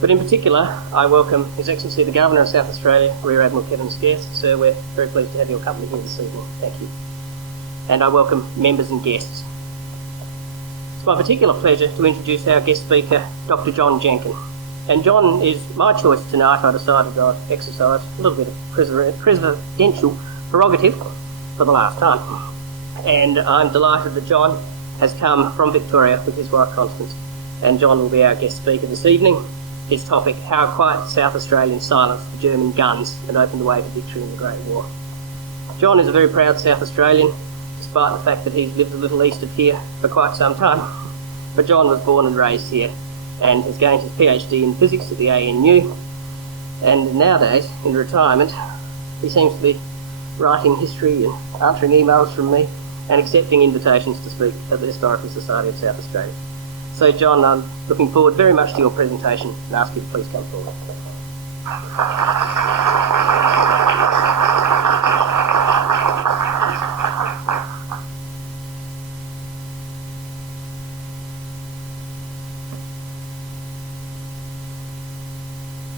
But in particular, I welcome His Excellency the Governor of South Australia, Rear Admiral Kevin Scarce. Sir, we're very pleased to have your company here this evening. Thank you. And I welcome members and guests. It's my particular pleasure to introduce our guest speaker, Dr. John Jenkin. And John is my choice tonight. I decided I'd exercise a little bit of presidential prerogative for the last time. And I'm delighted that John has come from Victoria with his wife Constance. And John will be our guest speaker this evening. His topic, how quiet South Australians silenced the German guns and opened the way to victory in the Great War. John is a very proud South Australian, despite the fact that he's lived a little east of here for quite some time. But John was born and raised here and has gained his PhD in physics at the ANU. And nowadays, in retirement, he seems to be writing history and answering emails from me and accepting invitations to speak at the Historical Society of South Australia. So John, I'm looking forward very much to your presentation and ask you to please come forward.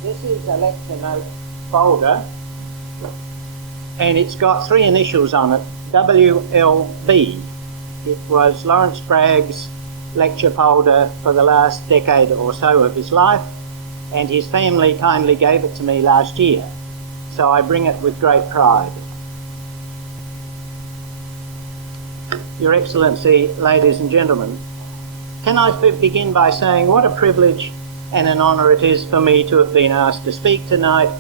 This is a lecture note folder, and it's got three initials on it, WLB. It was Lawrence Bragg's lecture folder for the last decade or so of his life, and his family kindly gave it to me last year, so I bring it with great pride. Your Excellency, ladies and gentlemen, can I begin by saying what a privilege and an honour it is for me to have been asked to speak tonight,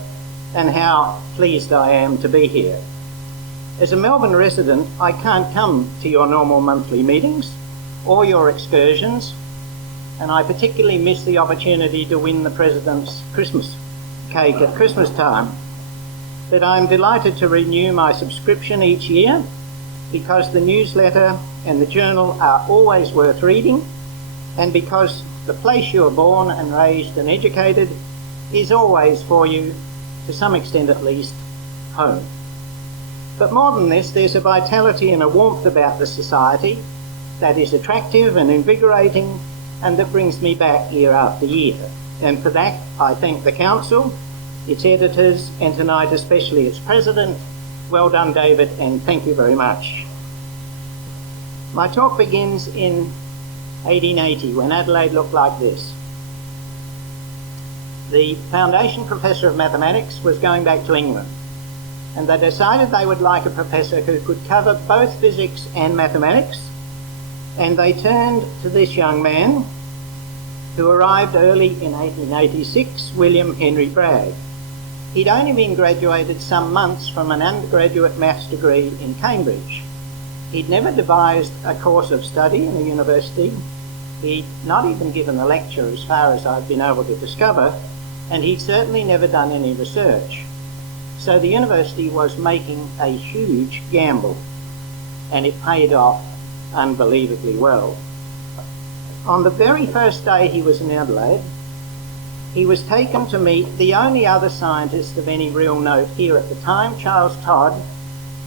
and how pleased I am to be here. As a Melbourne resident, I can't come to your normal monthly meetings or your excursions, and I particularly miss the opportunity to win the President's Christmas cake at Christmas time. But I'm delighted to renew my subscription each year, because the newsletter and the journal are always worth reading, and because the place you are born and raised and educated is always for you, to some extent at least, home. But more than this, there's a vitality and a warmth about the society that is attractive and invigorating, and that brings me back year after year. And for that, I thank the Council, its editors, and tonight especially its President. Well done, David, and thank you very much. My talk begins in 1880, when Adelaide looked like this. The Foundation Professor of Mathematics was going back to England, and they decided they would like a professor who could cover both physics and mathematics, and they turned to this young man who arrived early in 1886, William Henry Bragg. He'd only been graduated some months from an undergraduate maths degree in Cambridge. He'd never devised a course of study in a university. He'd not even given a lecture as far as I've been able to discover, and he'd certainly never done any research. So the university was making a huge gamble, and it paid off unbelievably well. On the very first day he was in Adelaide, he was taken to meet the only other scientist of any real note here at the time, Charles Todd,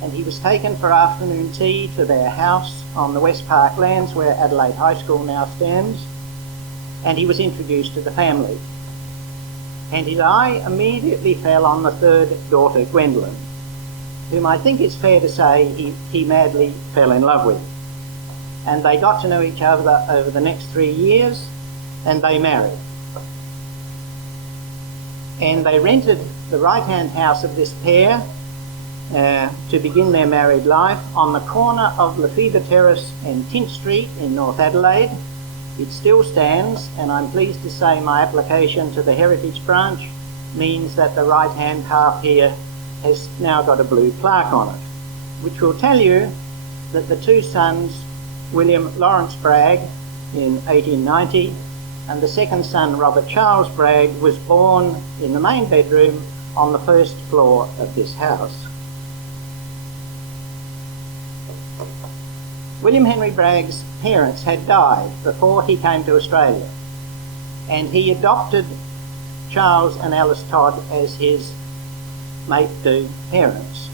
and he was taken for afternoon tea to their house on the West Park lands where Adelaide High School now stands, and he was introduced to the family. And his eye immediately fell on the third daughter, Gwendolyn, whom I think it's fair to say he madly fell in love with. And they got to know each other over the next 3 years, and they married. And they rented the right-hand house of this pair to begin their married life on the corner of Lefevre Terrace and Tint Street in North Adelaide. It still stands, and I'm pleased to say my application to the Heritage Branch means that the right-hand half here has now got a blue plaque on it, which will tell you that the two sons, William Lawrence Bragg in 1890, and the second son, Robert Charles Bragg, was born in the main bedroom on the first floor of this house. William Henry Bragg's parents had died before he came to Australia, and he adopted Charles and Alice Todd as his mate-do parents.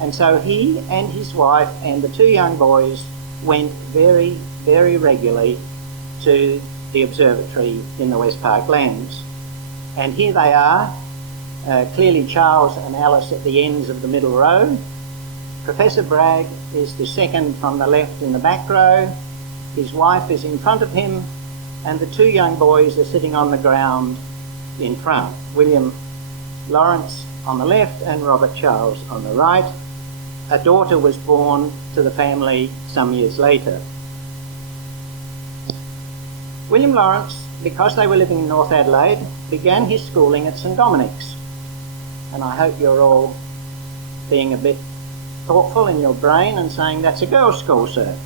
And so he and his wife and the two young boys went very, very regularly to the observatory in the West Park lands. And here they are, clearly Charles and Alice at the ends of the middle row. Professor Bragg is the second from the left in the back row. His wife is in front of him, and the two young boys are sitting on the ground in front. William Lawrence on the left and Robert Charles on the right. A daughter was born to the family some years later. William Lawrence, because they were living in North Adelaide, began his schooling at St Dominic's. And I hope you're all being a bit thoughtful in your brain and saying, that's a girls' school, sir.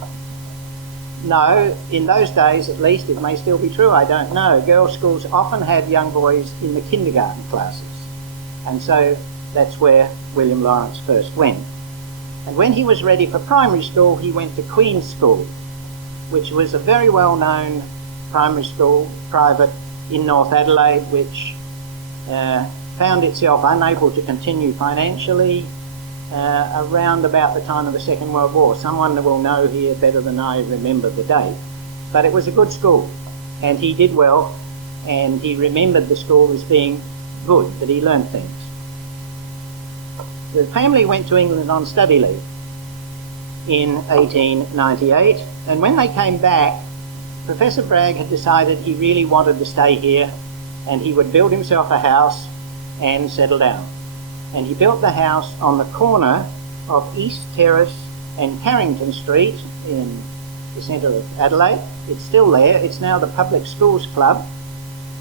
No, in those days at least, it may still be true, I don't know. Girls' schools often had young boys in the kindergarten classes. And so that's where William Lawrence first went. And when he was ready for primary school, he went to Queen's School, which was a very well-known primary school, private, in North Adelaide, which found itself unable to continue financially around about the time of the Second World War. Someone will know here better than I remember the date. But it was a good school, and he did well, and he remembered the school as being good, that he learned things. The family went to England on study leave in 1898, and when they came back, Professor Bragg had decided he really wanted to stay here, and he would build himself a house and settle down. And he built the house on the corner of East Terrace and Carrington Street in the centre of Adelaide. It's still there. It's now the Public Schools Club,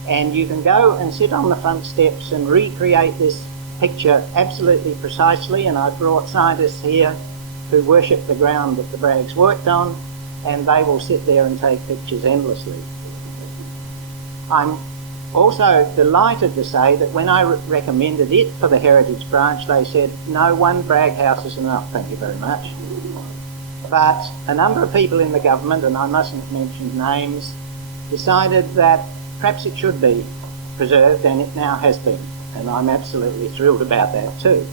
and you can go and sit on the front steps and recreate this picture absolutely precisely. And I've brought scientists here who worship the ground that the Braggs worked on, and they will sit there and take pictures endlessly. I'm also delighted to say that when I recommended it for the Heritage Branch, they said, no, one Bragg house is enough, thank you very much. But a number of people in the government, and I mustn't mention names, decided that perhaps it should be preserved, and it now has been. And I'm absolutely thrilled about that too.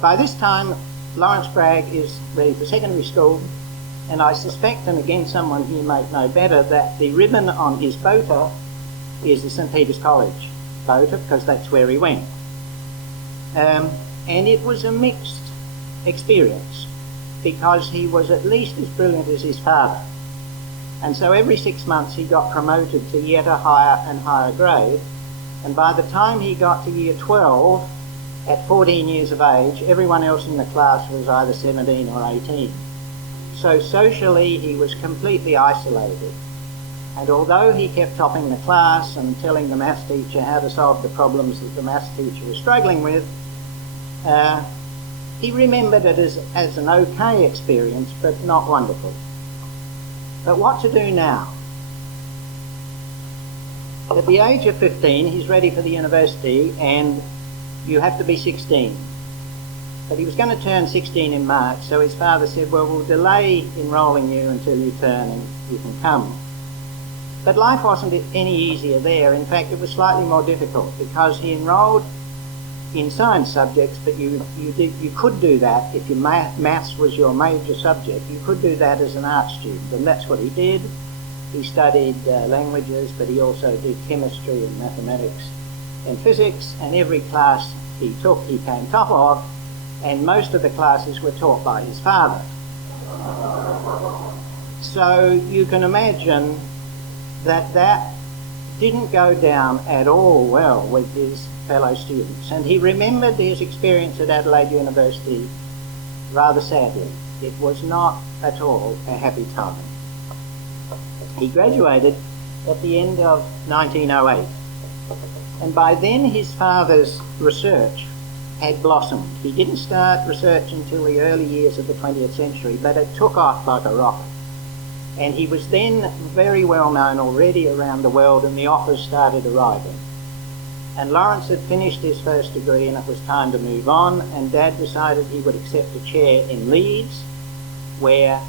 By this time, Lawrence Bragg is ready for secondary school, and I suspect, and again someone here might know better, that the ribbon on his bota is the St Peter's College bota, because that's where he went. And it was a mixed experience, because he was at least as brilliant as his father. And so every 6 months he got promoted to yet a higher and higher grade, and by the time he got to year 12, at 14 years of age, everyone else in the class was either 17 or 18. So socially he was completely isolated. And although he kept topping the class and telling the maths teacher how to solve the problems that the maths teacher was struggling with, he remembered it as an okay experience, but not wonderful. But what to do now? At the age of 15, he's ready for the university, and you have to be 16. But he was going to turn 16 in March, so his father said, well, we'll delay enrolling you until you turn and you can come. But life wasn't any easier there. In fact, it was slightly more difficult, because he enrolled in science subjects, but you could do that if your maths was your major subject. You could do that as an art student, and that's what he did. He studied languages, but he also did chemistry and mathematics and physics, and every class he took he came top of, and most of the classes were taught by his father. So you can imagine that didn't go down at all well with his fellow students, and he remembered his experience at Adelaide University rather sadly. It was not at all a happy time. He graduated at the end of 1908, and by then his father's research had blossomed. He didn't start research until the early years of the 20th century, but it took off like a rocket. And he was then very well known already around the world, and the offers started arriving. And Lawrence had finished his first degree, and it was time to move on, and Dad decided he would accept a chair in Leeds, where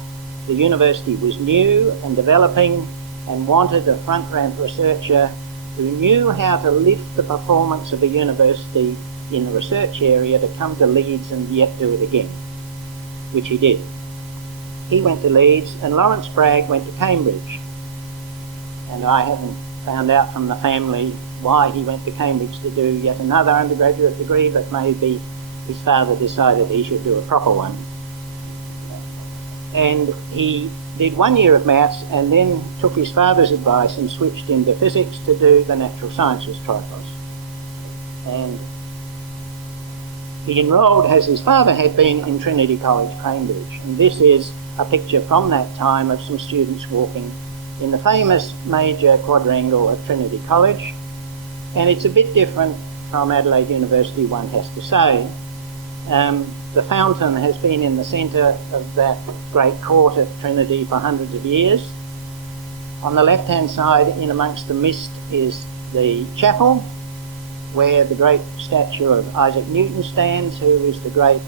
the university was new and developing and wanted a front-rank researcher who knew how to lift the performance of a university in the research area to come to Leeds and yet do it again, which he did. He went to Leeds, and Lawrence Bragg went to Cambridge. and I haven't found out from the family why he went to Cambridge to do yet another undergraduate degree, but maybe his father decided he should do a proper one. And he did 1 year of maths and then took his father's advice and switched into physics to do the natural sciences tripos. And he enrolled, as his father had been, in Trinity College, Cambridge. And this is a picture from that time of some students walking in the famous major quadrangle of Trinity College. And it's a bit different from Adelaide University, one has to say. The fountain has been in the centre of that great court at Trinity for hundreds of years. On the left-hand side, in amongst the mist, is the chapel, where the great statue of Isaac Newton stands, who is the great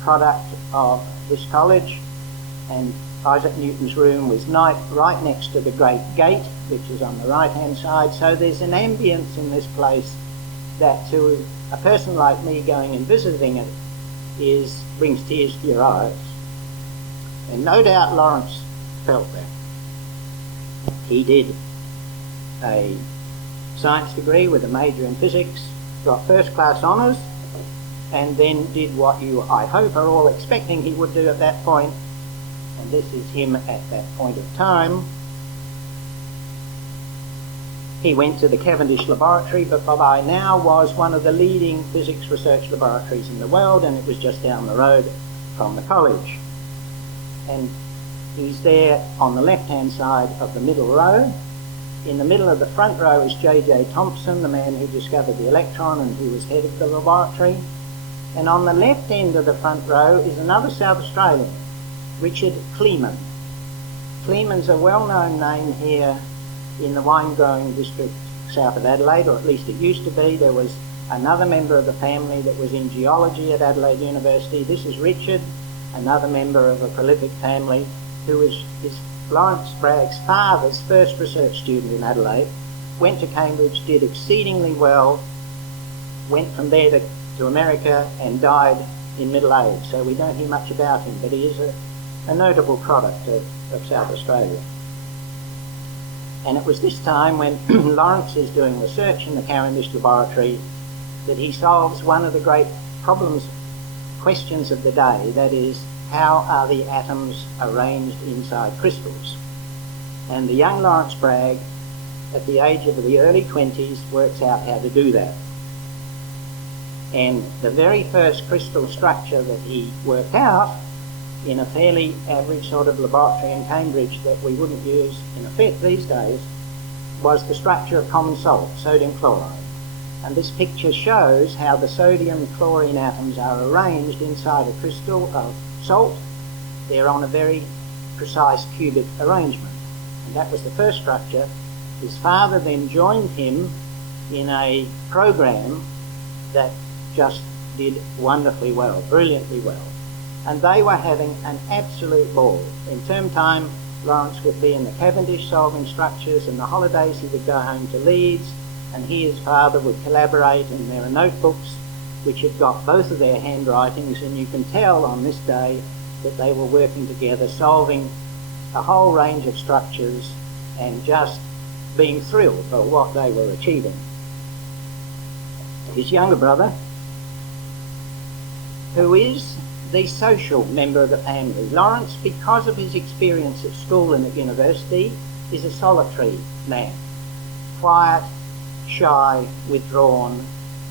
product of this college. And Isaac Newton's room was right next to the great gate, which is on the right-hand side. So there's an ambience in this place that, to a person like me going and visiting it, brings tears to your eyes. And no doubt Lawrence felt that. He did a science degree with a major in physics, got first-class honours, and then did what you, I hope, are all expecting he would do at that point. And this is him at that point of time. He went to the Cavendish laboratory, but by now was one of the leading physics research laboratories in the world, and it was just down the road from the college. And he's there on the left-hand side of the middle row. In the middle of the front row is J.J. Thomson, the man who discovered the electron and who was head of the laboratory. And on the left end of the front row is another South Australian, Richard Kleeman. Kleeman's a well-known name here in the wine-growing district south of Adelaide, or at least it used to be. There was another member of the family that was in geology at Adelaide University. This is Richard, another member of a prolific family, who is Lawrence Bragg's father's first research student in Adelaide, went to Cambridge, did exceedingly well, went from there to America and died in middle age. So we don't hear much about him, but he is a notable product of South Australia. And it was this time when Lawrence is doing research in the Cavendish laboratory that he solves one of the great questions of the day, that is, how are the atoms arranged inside crystals? And the young Lawrence Bragg, at the age of the early 20s, works out how to do that. And the very first crystal structure that he worked out in a fairly average sort of laboratory in Cambridge that we wouldn't use in effect these days was the structure of common salt, sodium chloride. And this picture shows how the sodium chlorine atoms are arranged inside a crystal of salt. They're on a very precise cubic arrangement. And that was the first structure. His father then joined him in a program that just did wonderfully well, brilliantly well. And they were having an absolute ball. In term time, Lawrence would be in the Cavendish solving structures, and the holidays he would go home to Leeds, and he, his father, would collaborate, and there are notebooks which had got both of their handwritings, and you can tell on this day that they were working together, solving a whole range of structures and just being thrilled by what they were achieving. His younger brother, who is the social member of the family. Lawrence, because of his experience at school and at university, is a solitary man. Quiet, shy, withdrawn,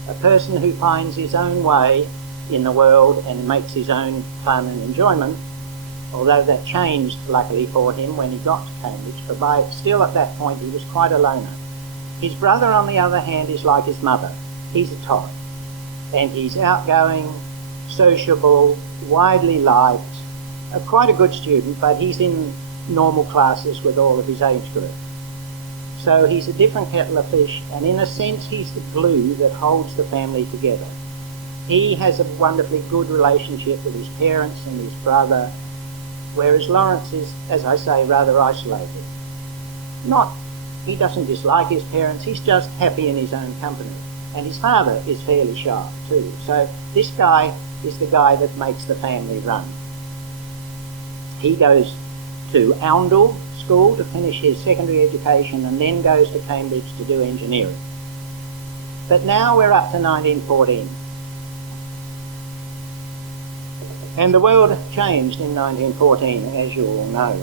a person who finds his own way in the world and makes his own fun and enjoyment, although that changed, luckily for him, when he got to Cambridge, but still at that point he was quite a loner. His brother, on the other hand, is like his mother. He's a toy, and he's outgoing, sociable, widely liked, quite a good student, but he's in normal classes with all of his age group. So he's a different kettle of fish, and in a sense he's the glue that holds the family together. He has a wonderfully good relationship with his parents and his brother, whereas Lawrence is, as I say, rather isolated. He doesn't dislike his parents, he's just happy in his own company. And his father is fairly sharp too. So this guy is the guy that makes the family run. He goes to Oundle school to finish his secondary education and then goes to Cambridge to do engineering. But now we're up to 1914. And the world changed in 1914, as you all know.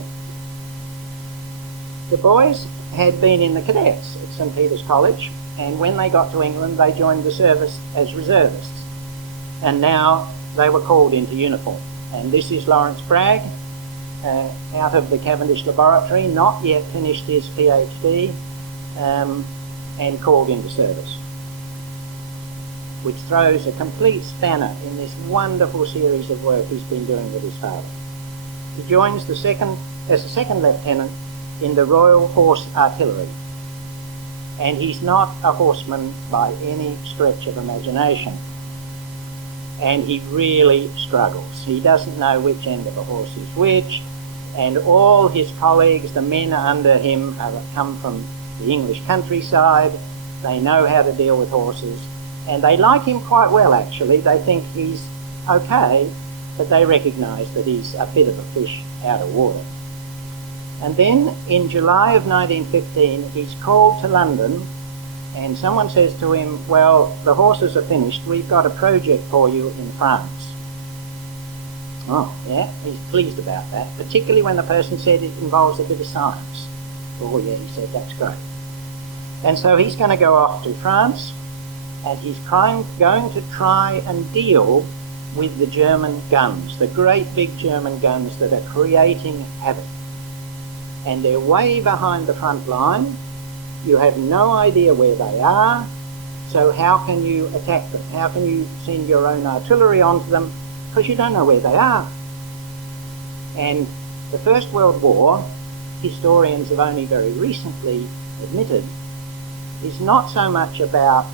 The boys had been in the cadets at St Peter's College, and when they got to England they joined the service as reservists. And now they were called into uniform. And this is Lawrence Bragg, out of the Cavendish Laboratory, not yet finished his PhD, and called into service, which throws a complete spanner in this wonderful series of work he's been doing with his father. He joins as a second lieutenant in the Royal Horse Artillery, and he's not a horseman by any stretch of imagination, and he really struggles. He doesn't know which end of a horse is which, and all his colleagues, the men under him, have come from the English countryside. They know how to deal with horses, and they like him quite well, actually. They think he's okay, but they recognise that he's a bit of a fish out of water. And then in July of 1915 he's called to London, and someone says to him, well, the horses are finished, we've got a project for you in France. Oh, yeah, he's pleased about that, particularly when the person said it involves a bit of science. Oh yeah, he said, that's great. And so he's going to go off to France, and he's going to try and deal with the German guns, the great big German guns that are creating havoc. And they're way behind the front line. You have no idea where they are, so how can you attack them? How can you send your own artillery onto them? Because you don't know where they are. And the First World War, historians have only very recently admitted, is not so much about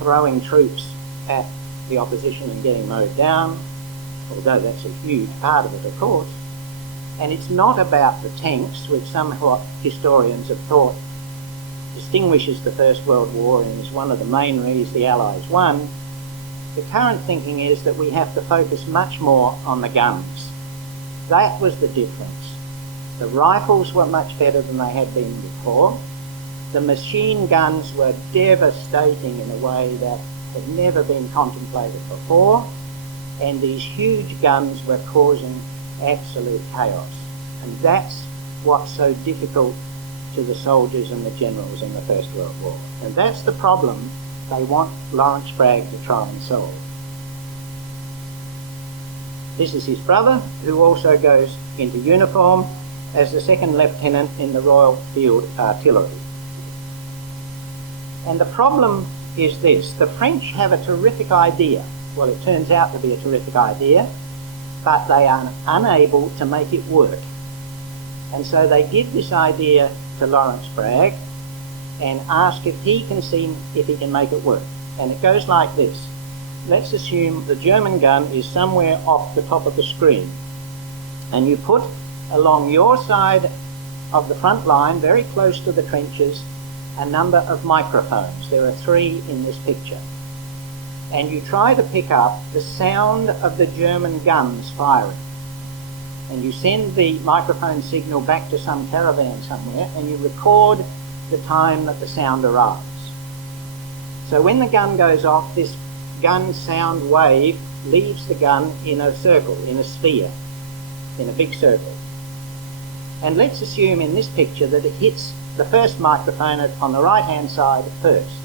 throwing troops at the opposition and getting mowed down, although that's a huge part of it, of course. And it's not about the tanks, which some historians have thought distinguishes the First World War and is one of the main reasons the Allies won. The current thinking is that we have to focus much more on the guns. That was the difference. The rifles were much better than they had been before. The machine guns were devastating in a way that had never been contemplated before, and these huge guns were causing absolute chaos. And that's what's so difficult to the soldiers and the generals in the First World War. And that's the problem they want Lawrence Bragg to try and solve. This is his brother, who also goes into uniform as the second lieutenant in the Royal Field Artillery. And the problem is this: the French have a terrific idea. Well, it turns out to be a terrific idea, but they are unable to make it work. And so they give this idea to Lawrence Bragg and ask if he can see if he can make it work. And it goes like this. Let's assume the German gun is somewhere off the top of the screen, and you put along your side of the front line, very close to the trenches, a number of microphones. There are 3 in this picture. And you try to pick up the sound of the German guns firing. And you send the microphone signal back to some caravan somewhere, and you record the time that the sound arrives. So when the gun goes off, this gun sound wave leaves the gun in a circle, in a sphere, in a big circle. And let's assume in this picture that it hits the first microphone on the right hand side first.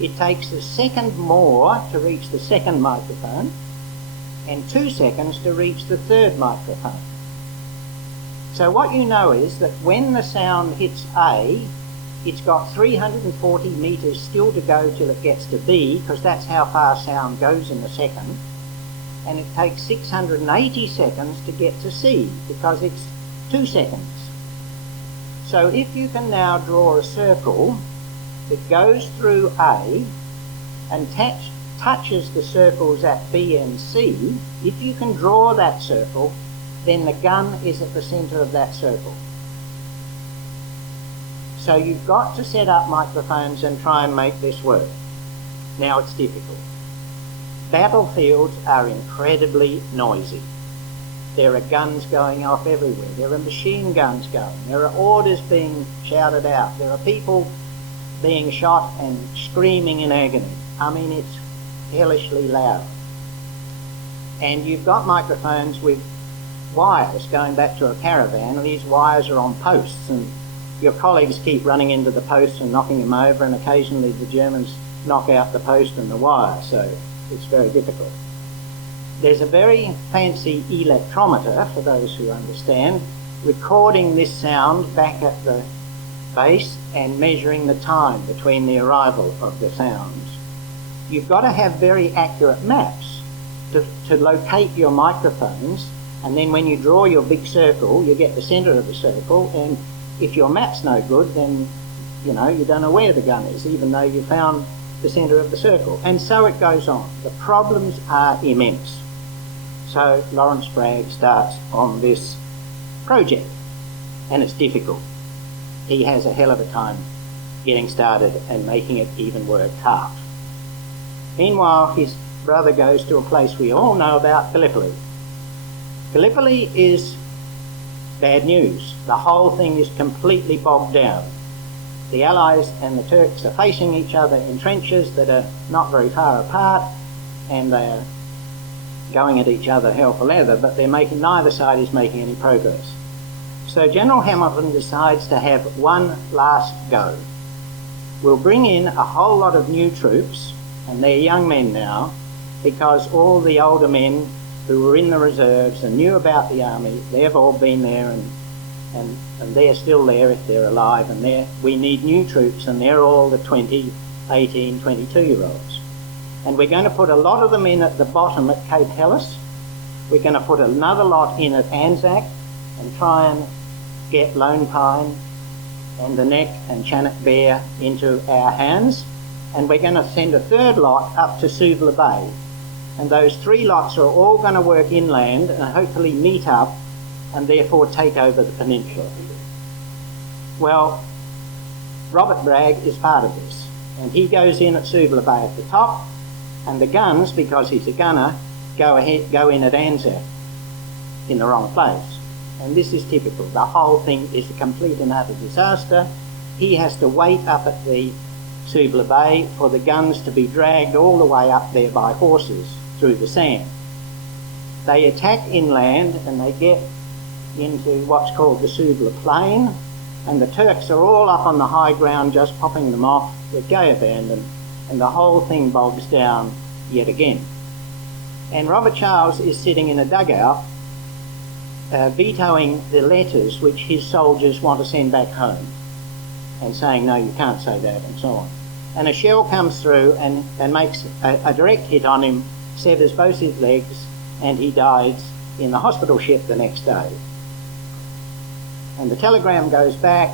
It takes a second more to reach the second microphone, and 2 seconds to reach the third microphone. So what you know is that when the sound hits A, it's got 340 metres still to go till it gets to B, because that's how far sound goes in a second, and it takes 680 seconds to get to C, because it's 2 seconds. So if you can now draw a circle that goes through A and touches the circles at B and C, if you can draw that circle, then the gun is at the centre of that circle. So you've got to set up microphones and try and make this work. Now it's difficult. Battlefields are incredibly noisy. There are guns going off everywhere. There are machine guns going. There are orders being shouted out. There are people being shot and screaming in agony. I mean, it's hellishly loud. And you've got microphones with wires going back to a caravan, and these wires are on posts, and your colleagues keep running into the posts and knocking them over, and occasionally the Germans knock out the post and the wire, so it's very difficult. There's a very fancy electrometer, for those who understand, recording this sound back at the base and measuring the time between the arrival of the sounds. You've got to have very accurate maps to locate your microphones, and then when you draw your big circle, you get the centre of the circle, and if your map's no good, then you don't know where the gun is, even though you found the centre of the circle. And so it goes on. The problems are immense. So Lawrence Bragg starts on this project, and it's difficult. He has a hell of a time getting started and making it even work half. Meanwhile, his brother goes to a place we all know about, Gallipoli. Gallipoli is bad news. The whole thing is completely bogged down. The Allies and the Turks are facing each other in trenches that are not very far apart, and they're going at each other hell for leather, but neither side is making any progress. So General Hamilton decides to have one last go. We'll bring in a whole lot of new troops, and they're young men now, because all the older men who were in the reserves and knew about the army, they've all been there, and they're still there if they're alive, and we need new troops, and they're all the 20, 18, 22-year-olds. And we're going to put a lot of them in at the bottom at Cape Helles. We're going to put another lot in at Anzac and try and get Lone Pine and the Neck and Channock Bear into our hands. And we're going to send a third lot up to Suvla Bay. And those three lots are all going to work inland and hopefully meet up and therefore take over the peninsula. Well, Robert Bragg is part of this, and he goes in at Suvla Bay at the top, and the guns, because he's a gunner, go in at Anzac in the wrong place. And this is typical. The whole thing is a complete and utter disaster. He has to wait up at the Suvla Bay for the guns to be dragged all the way up there by horses through the sand. They attack inland and they get into what's called the Suvla Plain, and the Turks are all up on the high ground just popping them off with gay abandon, and the whole thing bogs down yet again. And Robert Charles is sitting in a dugout vetoing the letters which his soldiers want to send back home, and saying, no, you can't say that, and so on. And a shell comes through and makes a direct hit on him, severs both his legs, and he dies in the hospital ship the next day. And the telegram goes back.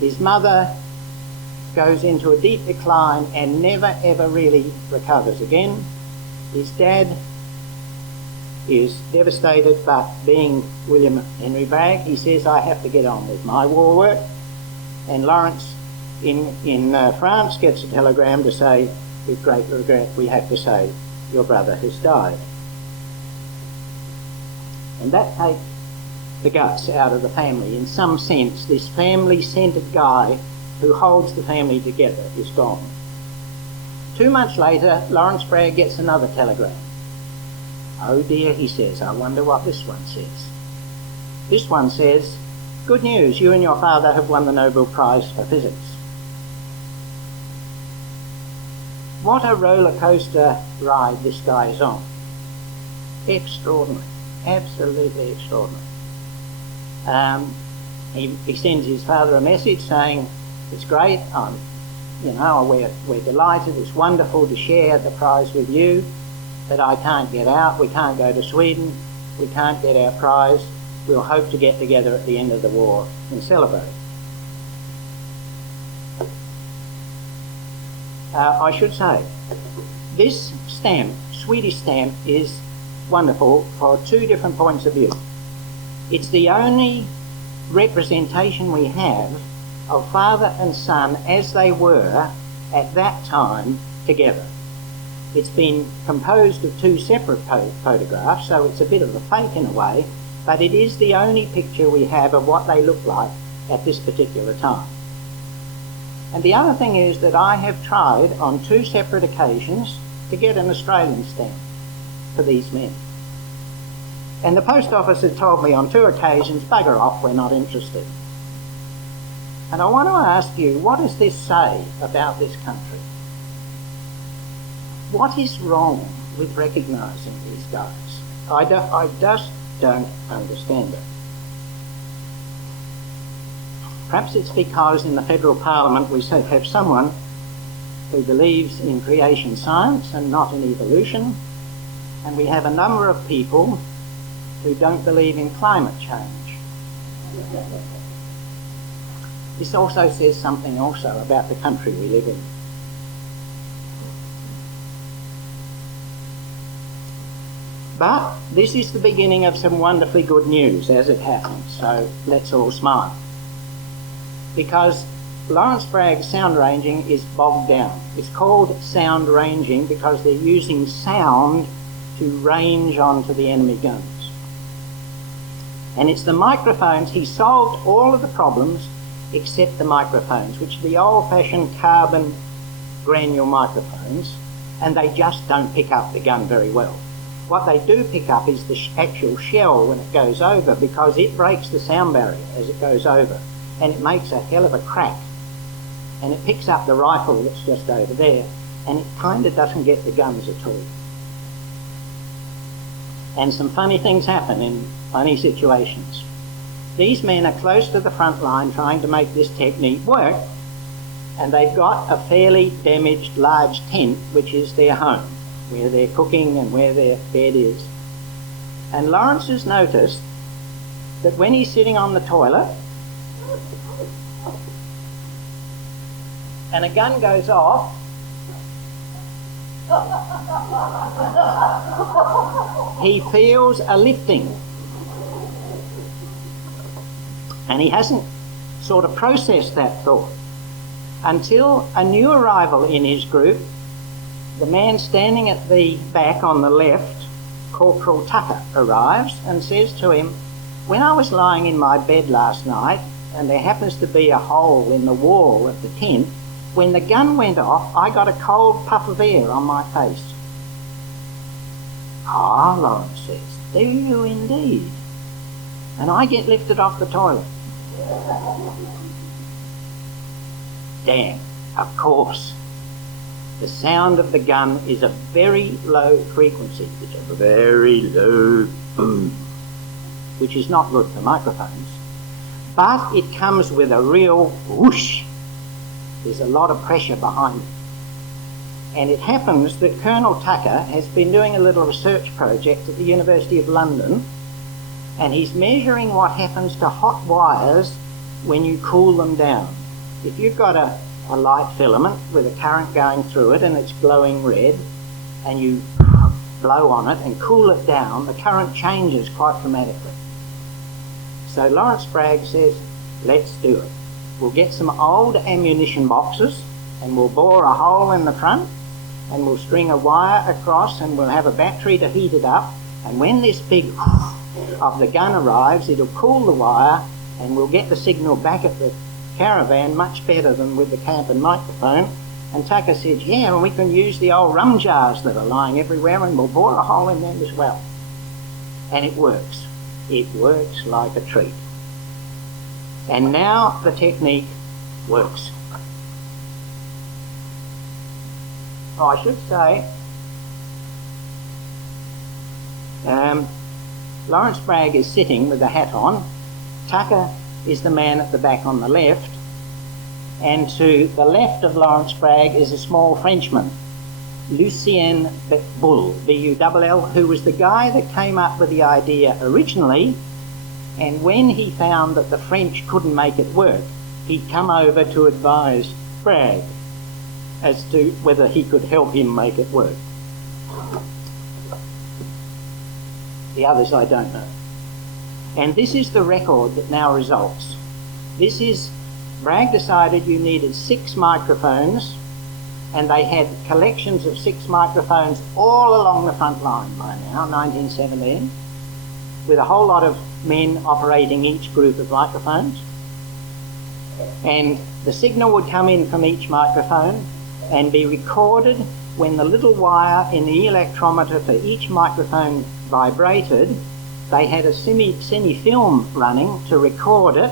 His mother goes into a deep decline and never ever really recovers again. His dad is devastated, but being William Henry Bragg, he says, I have to get on with my war work. And Lawrence in France gets a telegram to say, with great regret, we have to say, your brother has died. And that takes the guts out of the family. In some sense, this family-centred guy who holds the family together is gone. 2 months later, Lawrence Bragg gets another telegram. Oh dear, he says, I wonder what this one says. This one says, good news, you and your father have won the Nobel Prize for Physics. What a roller coaster ride this guy is on. Extraordinary, absolutely extraordinary. He sends his father a message saying, it's great, we're delighted, it's wonderful to share the prize with you, but I can't get out, we can't go to Sweden, we can't get our prize, we'll hope to get together at the end of the war and celebrate. I should say, this stamp, Swedish stamp, is wonderful for 2 different points of view. It's the only representation we have of father and son as they were at that time together. It's been composed of two separate photographs, so it's a bit of a fake in a way, but it is the only picture we have of what they look like at this particular time. And the other thing is that I have tried on two separate occasions to get an Australian stamp for these men. And the post office had told me on two occasions, bugger off, we're not interested. And I want to ask you, what does this say about this country? What is wrong with recognising these guys? I just don't understand it. Perhaps it's because in the federal parliament we have someone who believes in creation science and not in evolution, and we have a number of people who don't believe in climate change. This also says something also about the country we live in. But this is the beginning of some wonderfully good news, as it happens, so let's all smile. Because Lawrence Bragg's sound ranging is bogged down. It's called sound ranging because they're using sound to range onto the enemy guns. And it's the microphones. He solved all of the problems except the microphones, which are the old-fashioned carbon granule microphones, and they just don't pick up the gun very well. What they do pick up is the actual shell when it goes over, because it breaks the sound barrier as it goes over, and it makes a hell of a crack. And it picks up the rifle that's just over there, and it kind of doesn't get the guns at all. And some funny things happen in funny situations. These men are close to the front line trying to make this technique work, and they've got a fairly damaged large tent, which is their home, where they're cooking and where their bed is. And Lawrence has noticed that when he's sitting on the toilet and a gun goes off, he feels a lifting. And he hasn't sort of processed that thought until a new arrival in his group, the man standing at the back on the left, Corporal Tucker, arrives and says to him, "When I was lying in my bed last night and there happens to be a hole in the wall of the tent, when the gun went off, I got a cold puff of air on my face." "Ah," Lawrence says, "do you indeed? And I get lifted off the toilet." Damn, of course. The sound of the gun is a very low frequency. It's a very low boom, which is not good for microphones. But it comes with a real whoosh. There's a lot of pressure behind it. And it happens that Colonel Tucker has been doing a little research project at the University of London, and he's measuring what happens to hot wires when you cool them down. If you've got a light filament with a current going through it and it's glowing red, and you blow on it and cool it down, the current changes quite dramatically. So Lawrence Bragg says, let's do it. We'll get some old ammunition boxes and we'll bore a hole in the front and we'll string a wire across and we'll have a battery to heat it up, and when this big of the gun arrives, it'll cool the wire and we'll get the signal back at the caravan much better than with the camp and microphone. And Tucker said, yeah, and we can use the old rum jars that are lying everywhere and we'll bore a hole in them as well. And it works. It works like a treat. And now the technique works. Oh, I should say, Lawrence Bragg is sitting with a hat on. Tucker is the man at the back on the left, and to the left of Lawrence Bragg is a small Frenchman, Lucien Bull, B-U-L-L, who was the guy that came up with the idea originally, and when he found that the French couldn't make it work, he'd come over to advise Bragg as to whether he could help him make it work. The others I don't know. And this is the record that now results. This is, Bragg decided you needed 6 microphones and they had collections of 6 microphones all along the front line by now, 1917, with a whole lot of men operating each group of microphones. And the signal would come in from each microphone and be recorded. When the little wire in the electrometer for each microphone vibrated, they had a cine film running to record it,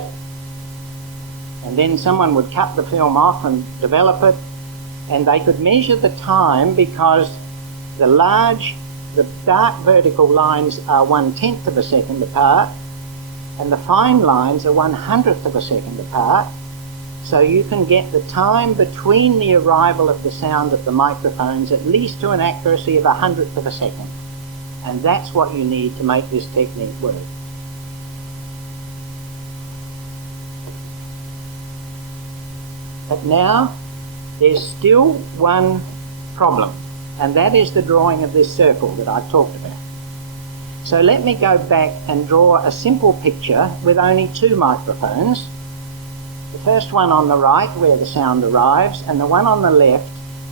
and then someone would cut the film off and develop it, and they could measure the time because the dark vertical lines are 1/10 of a second apart, and the fine lines are 1/100th of a second apart. So you can get the time between the arrival of the sound at the microphones at least to an accuracy of 100th of a second. And that's what you need to make this technique work. But now there's still one problem, and that is the drawing of this circle that I've talked about. So let me go back and draw a simple picture with only 2 microphones. The first one on the right where the sound arrives, and the one on the left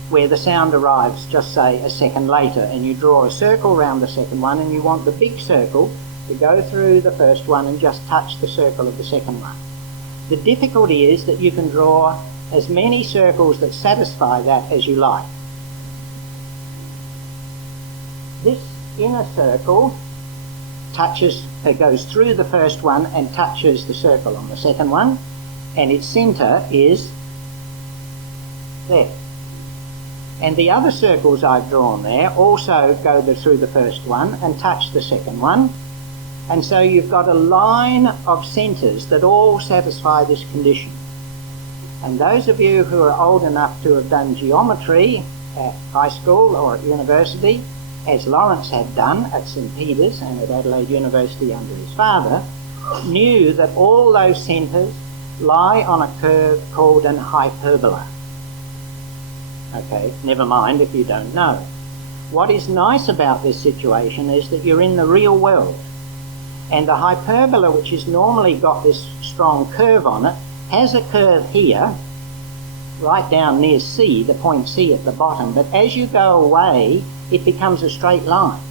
where the sound arrives, just say a second later, and you draw a circle around the second one, and you want the big circle to go through the first one and just touch the circle of the second one. The difficulty is that you can draw as many circles that satisfy that as you like. This inner circle goes through the first one and touches the circle on the second one, and its centre is there. And the other circles I've drawn there also go through the first one and touch the second one. And so you've got a line of centres that all satisfy this condition. And those of you who are old enough to have done geometry at high school or at university, as Lawrence had done at St Peter's and at Adelaide University under his father, knew that all those centres lie on a curve called an hyperbola. Okay, never mind if you don't know. What is nice about this situation is that you're in the real world, and the hyperbola, which has normally got this strong curve on it, has a curve here, right down near C, the point C at the bottom, but as you go away, it becomes a straight line.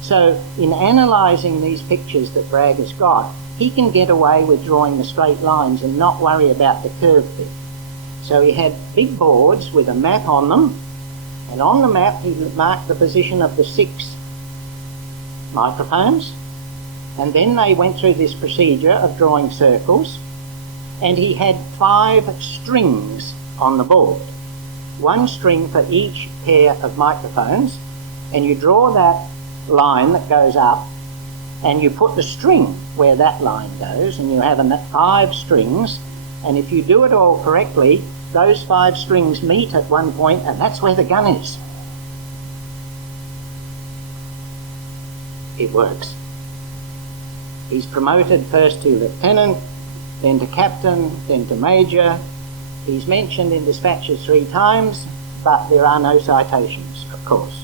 So in analysing these pictures that Bragg has got, he can get away with drawing the straight lines and not worry about the curve bit. So he had big boards with a map on them, and on the map he marked the position of the 6 microphones, and then they went through this procedure of drawing circles, and he had 5 strings on the board, 1 string for each pair of microphones, and you draw that line that goes up, and you put the string where that line goes, and you have 5 strings, and if you do it all correctly, those 5 strings meet at one point, and that's where the gun is. It works. He's promoted first to lieutenant, then to captain, then to major. He's mentioned in dispatches 3 times, but there are no citations, of course.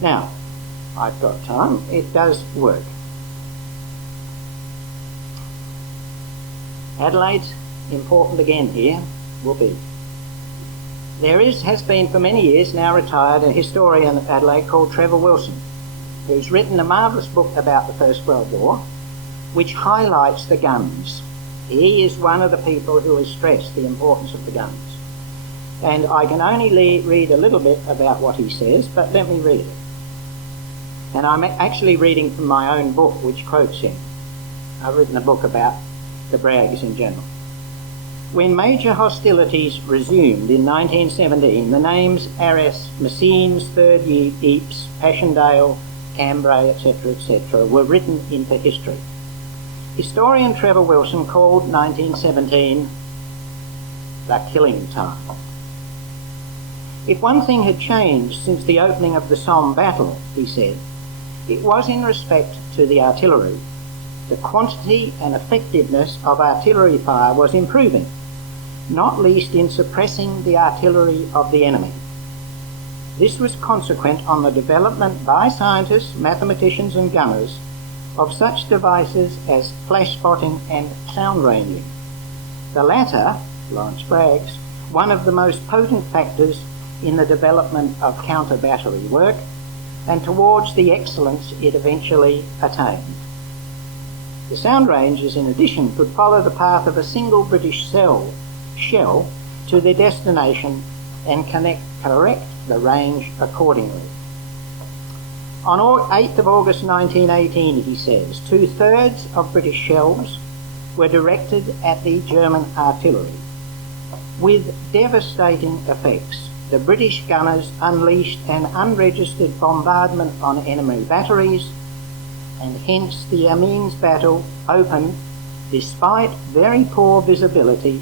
Now, I've got time. It does work. Adelaide's important again here, will be. There has been for many years, now retired, a historian at Adelaide called Trevor Wilson, who's written a marvellous book about the First World War, which highlights the guns. He is one of the people who has stressed the importance of the guns. And I can only read a little bit about what he says, but let me read it. And I'm actually reading from my own book, which quotes him. I've written a book about the Braggs in general. When major hostilities resumed in 1917, the names Arras, Messines, 3rd Ypres, Passchendaele, Cambrai, etc., were written into history. Historian Trevor Wilson called 1917 the killing time. If one thing had changed since the opening of the Somme battle, he said, it was in respect to the artillery. The quantity and effectiveness of artillery fire was improving, not least in suppressing the artillery of the enemy. This was consequent on the development by scientists, mathematicians and gunners of such devices as flash spotting and sound ranging. The latter, Lawrence Bragg's, one of the most potent factors in the development of counter-battery work and towards the excellence it eventually attained. The Sound Rangers, in addition, could follow the path of a single British shell to their destination and correct the range accordingly. On 8th of August 1918, he says, 2/3 of British shells were directed at the German artillery. With devastating effects, the British gunners unleashed an unregistered bombardment on enemy batteries, and hence the Amiens battle opened despite very poor visibility,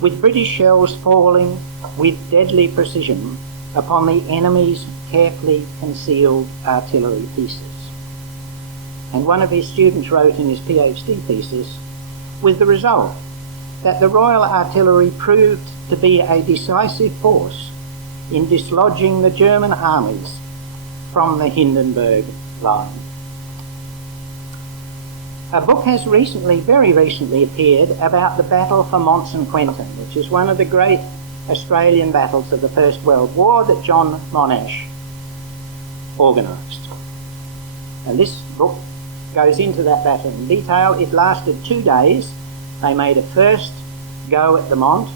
with British shells falling with deadly precision upon the enemy's carefully concealed artillery pieces. And one of his students wrote in his PhD thesis, with the result that the Royal Artillery proved to be a decisive force in dislodging the German armies from the Hindenburg line. A book has very recently appeared about the battle for Mons and Quentin, which is one of the great Australian battles of the First World War that John Monash organised. And this book goes into that battle in detail. It lasted 2 days. They made a first go at the Mont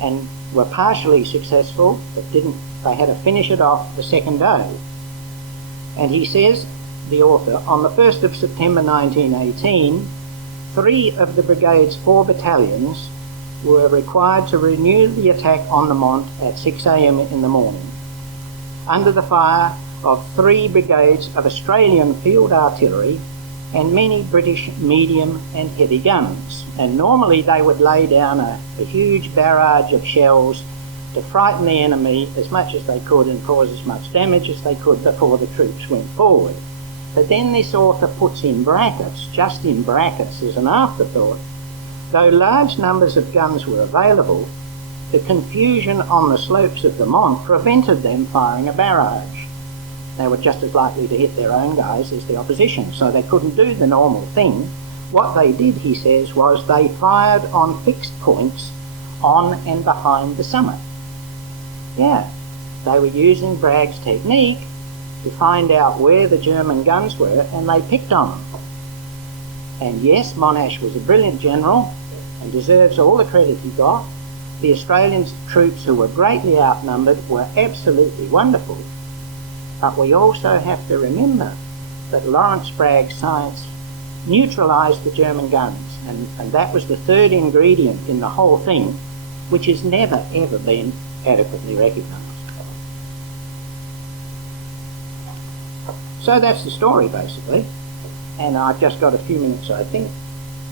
and were partially successful, but they had to finish it off the second day. And he says, the author, on the 1st of September 1918, 3 of the brigade's 4 battalions were required to renew the attack on the Mont at 6 a.m. in the morning, under the fire of 3 brigades of Australian field artillery and many British medium and heavy guns. And normally they would lay down a huge barrage of shells to frighten the enemy as much as they could and cause as much damage as they could before the troops went forward. But then this author puts in brackets, just in brackets as an afterthought, though large numbers of guns were available, the confusion on the slopes of the Mont prevented them firing a barrage. They were just as likely to hit their own guys as the opposition, so they couldn't do the normal thing. What they did, he says, was they fired on fixed points on and behind the summit. Yeah, they were using Bragg's technique to find out where the German guns were, and they picked on them. And yes, Monash was a brilliant general and deserves all the credit he got. The Australian troops, who were greatly outnumbered, were absolutely wonderful. But we also have to remember that Lawrence Bragg's science neutralised the German guns, and that was the third ingredient in the whole thing, which has never ever been adequately recognised. So that's the story, basically, and I've just got a few minutes, I think,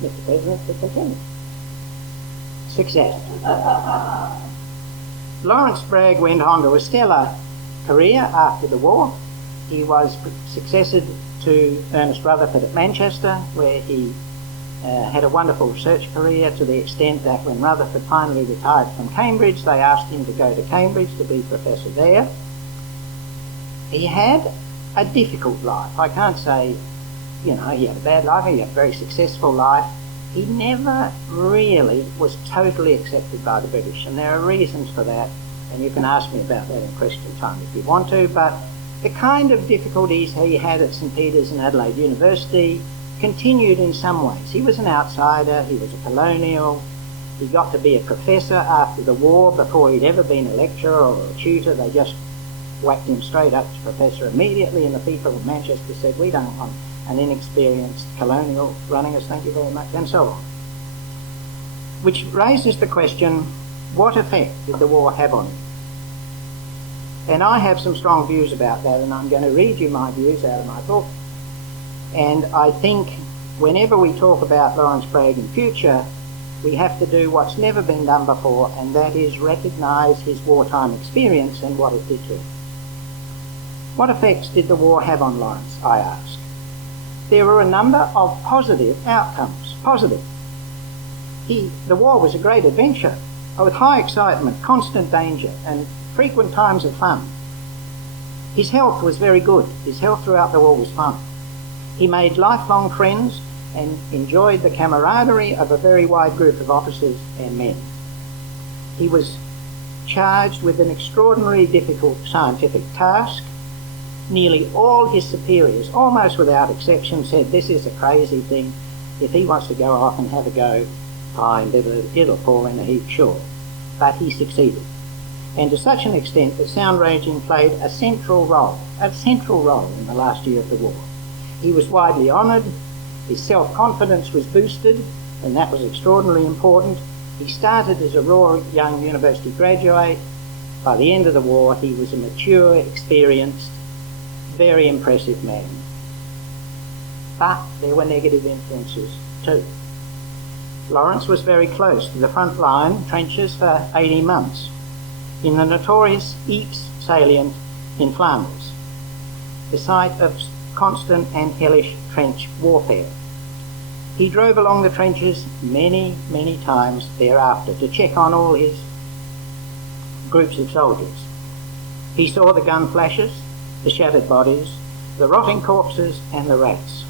Mr. President, to continue. Success. Lawrence Bragg went on to a stellar career after the war. He was successed to Ernest Rutherford at Manchester, where he had a wonderful research career, to the extent that when Rutherford finally retired from Cambridge, they asked him to go to Cambridge to be professor there. He had a difficult life. I can't say, he had a bad life. He had a very successful life. He never really was totally accepted by the British, and there are reasons for that, and you can ask me about that in question time if you want to, but the kind of difficulties he had at St Peter's and Adelaide University continued in some ways. He was an outsider, he was a colonial, he got to be a professor after the war before he'd ever been a lecturer or a tutor. They just whacked him straight up to professor immediately, and the people of Manchester said, we don't want an inexperienced colonial running us, thank you very much, and so on. Which raises the question, what effect did the war have on him? And I have some strong views about that, and I'm going to read you my views out of my book. And I think whenever we talk about Lawrence Bragg in future, we have to do what's never been done before, and that is recognise his wartime experience and what it did to him. What effects did the war have on Lawrence, I ask? There were a number of positive outcomes. Positive. The war was a great adventure, with high excitement, constant danger, and frequent times of fun. His health was very good. His health throughout the war was fun. He made lifelong friends and enjoyed the camaraderie of a very wide group of officers and men. He was charged with an extraordinarily difficult scientific task. Nearly all his superiors, almost without exception, said this is a crazy thing. If he wants to go off and have a go, fine, it'll fall in a heap, sure. But he succeeded. And to such an extent that sound ranging played a central role in the last year of the war. He was widely honoured, his self-confidence was boosted, and that was extraordinarily important. He started as a raw young university graduate. By the end of the war, he was a mature, experienced, very impressive man. But there were negative influences too. Lawrence was very close to the front line trenches for 18 months in the notorious Ypres salient in Flanders, the site of constant and hellish trench warfare. He drove along the trenches many, many times thereafter to check on all his groups of soldiers. He saw the gun flashes, the shattered bodies, the rotting corpses and the rats.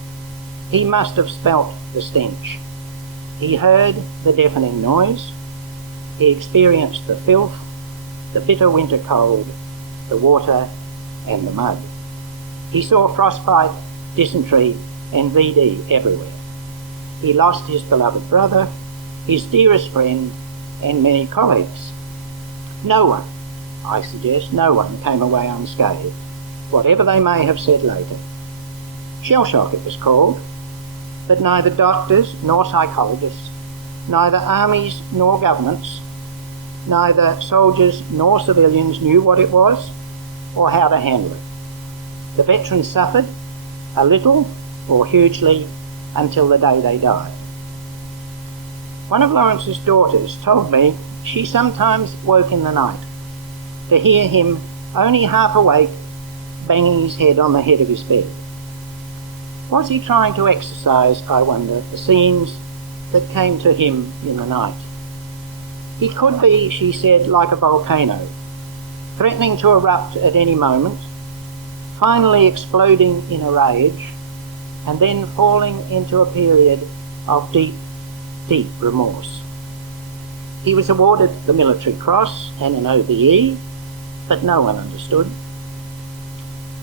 He must have smelt the stench. He heard the deafening noise. He experienced the filth, the bitter winter cold, the water and the mud. He saw frostbite, dysentery and VD everywhere. He lost his beloved brother, his dearest friend and many colleagues. No one, I suggest, no one came away unscathed, whatever they may have said later. Shell shock it was called, but neither doctors nor psychologists, neither armies nor governments, neither soldiers nor civilians knew what it was or how to handle it. The veterans suffered a little or hugely until the day they died. One of Lawrence's daughters told me she sometimes woke in the night to hear him, only half awake, banging his head on the head of his bed. Was he trying to exercise, I wonder, the scenes that came to him in the night? He could be, she said, like a volcano, threatening to erupt at any moment, finally exploding in a rage, and then falling into a period of deep, deep remorse. He was awarded the Military Cross and an OBE, but no one understood.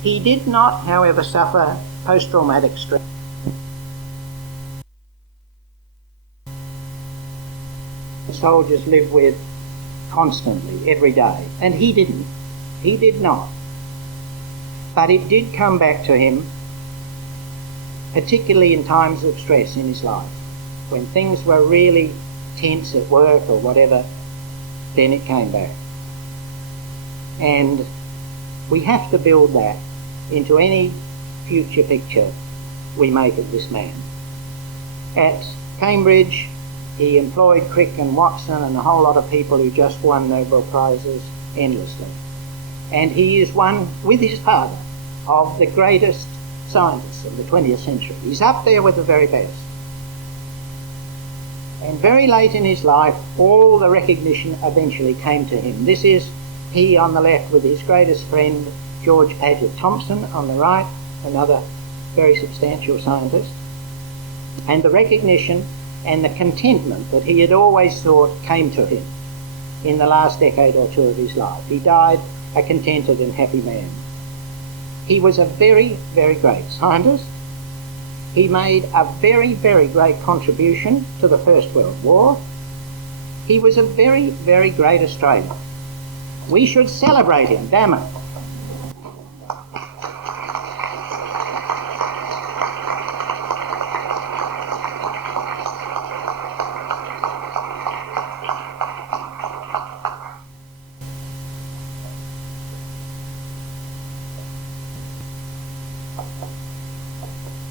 He did not, however, suffer post-traumatic stress. The soldiers live with constantly, every day, and he didn't. He did not. But it did come back to him, particularly in times of stress in his life. When things were really tense at work or whatever, then it came back. And we have to build that into any future picture we make of this man. At Cambridge, he employed Crick and Watson and a whole lot of people who just won Nobel Prizes endlessly. And he is one, with his father, of the greatest scientists of the 20th century. He's up there with the very best. And very late in his life, all the recognition eventually came to him. This is he on the left with his greatest friend, George Paget Thompson, on the right, another very substantial scientist. And the recognition and the contentment that he had always thought came to him in the last decade or two of his life. He died a contented and happy man. He was a very, very great scientist. He made a very, very great contribution to the First World War. He was a very, very great Australian. We should celebrate him, damn it.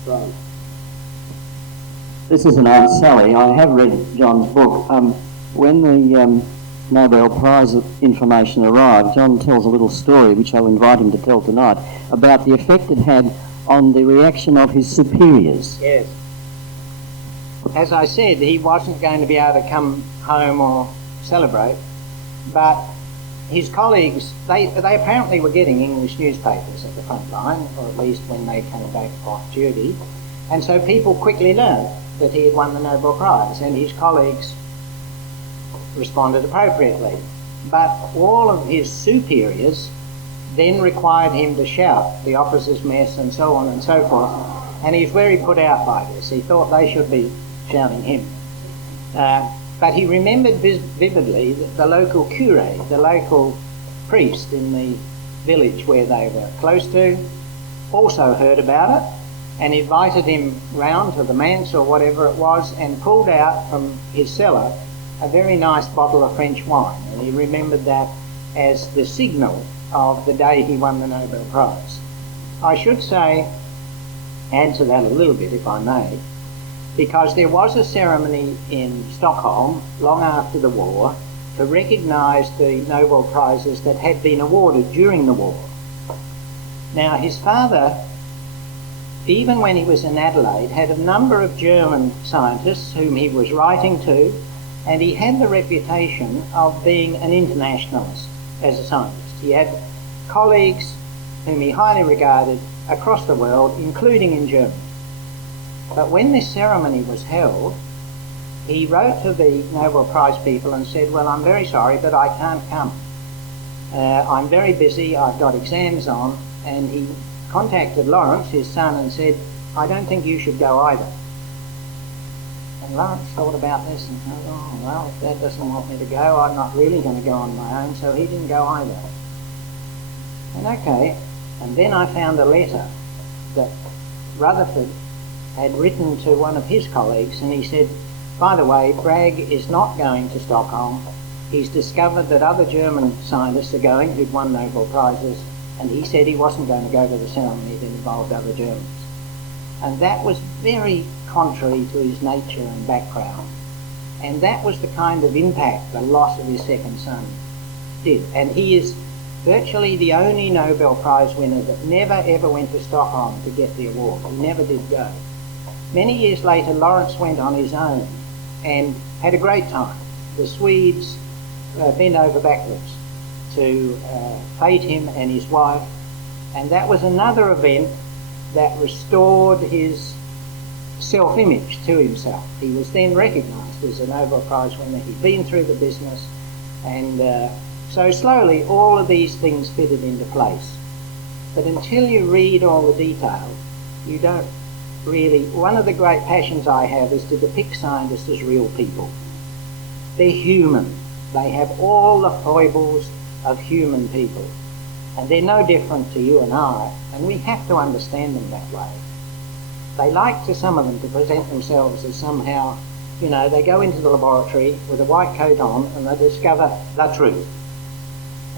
Right. This is an Aunt Sally. I have read John's book. When the Nobel Prize information arrived, John tells a little story, which I'll invite him to tell tonight, about the effect it had on the reaction of his superiors. Yes. As I said, he wasn't going to be able to come home or celebrate, but his colleagues, they apparently were getting English newspapers at the front line, or at least when they came back off duty, and so people quickly learned that he had won the Nobel Prize, and his colleagues responded appropriately. but all of his superiors then required him to shout, the officers' mess and so on and so forth, and he's very put out by this. He thought they should be shouting him. But he remembered vividly that the local curé, the local priest in the village where they were close to, also heard about it and invited him round to the manse or whatever it was and pulled out from his cellar a very nice bottle of French wine. And he remembered that as the signal of the day he won the Nobel Prize. I should say, add to that a little bit if I may, because there was a ceremony in Stockholm long after the war to recognise the Nobel Prizes that had been awarded during the war. Now his father, even when he was in Adelaide, had a number of German scientists whom he was writing to, and he had the reputation of being an internationalist as a scientist. He had colleagues whom he highly regarded across the world, including in Germany. But when this ceremony was held, he wrote to the Nobel Prize people and said, well, I'm very sorry, but I can't come. I'm very busy, I've got exams on. And he contacted Lawrence, his son, and said, I don't think you should go either. And Lawrence thought about this and thought, oh, well, if Dad doesn't want me to go, I'm not really going to go on my own, so he didn't go either. And okay, and then I found a letter that Rutherford had written to one of his colleagues, and he said, by the way, Bragg is not going to Stockholm. He's discovered that other German scientists are going who'd won Nobel Prizes, and he said he wasn't going to go to the ceremony that involved other Germans. And that was very contrary to his nature and background. And that was the kind of impact the loss of his second son did. And he is virtually the only Nobel Prize winner that never ever went to Stockholm to get the award. He never did go. Many years later, Lawrence went on his own and had a great time. The Swedes bent over backwards to fete him and his wife, and that was another event that restored his self-image to himself. He was then recognised as a Nobel Prize winner. He'd been through the business, and so slowly all of these things fitted into place. But until you read all the detail, you don't really... One of the great passions I have is to depict scientists as real people. They're human. They have all the foibles of human people, and they're no different to you and I, and we have to understand them that way. They like to, some of them, to present themselves as somehow, you know, they go into the laboratory with a white coat on and they discover the truth.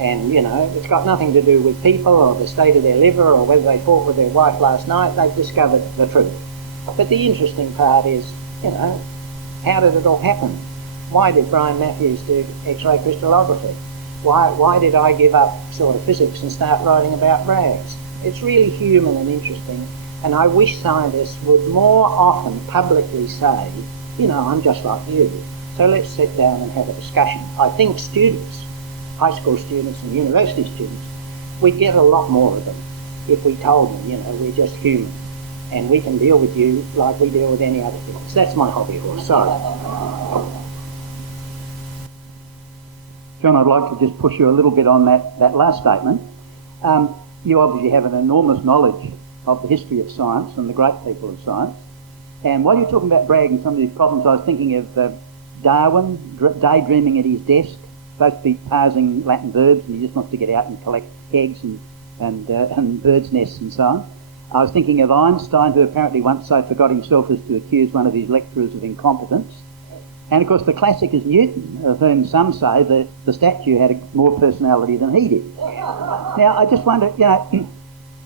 And, you know, it's got nothing to do with people or the state of their liver or whether they fought with their wife last night. They've discovered the truth. But the interesting part is, you know, how did it all happen? Why did Brian Matthews do X-ray crystallography? Why did I give up sort of physics and start writing about Braggs? It's really human and interesting, and I wish scientists would more often publicly say, you know, I'm just like you, so let's sit down and have a discussion. I think students, high school students and university students, we'd get a lot more of them if we told them, you know, we're just human and we can deal with you like we deal with any other things. That's my hobby horse, sorry. John, I'd like to just push you a little bit on that last statement. You obviously have an enormous knowledge of the history of science and the great people of science. And while you're talking about Bragg and some of these problems, I was thinking of Darwin daydreaming at his desk, supposed to be parsing Latin verbs, and he just wants to get out and collect eggs and birds' nests and so on. I was thinking of Einstein, who apparently once so forgot himself as to accuse one of his lecturers of incompetence. And of course the classic is Newton, of whom some say that the statue had more personality than he did. Now I just wonder, you know,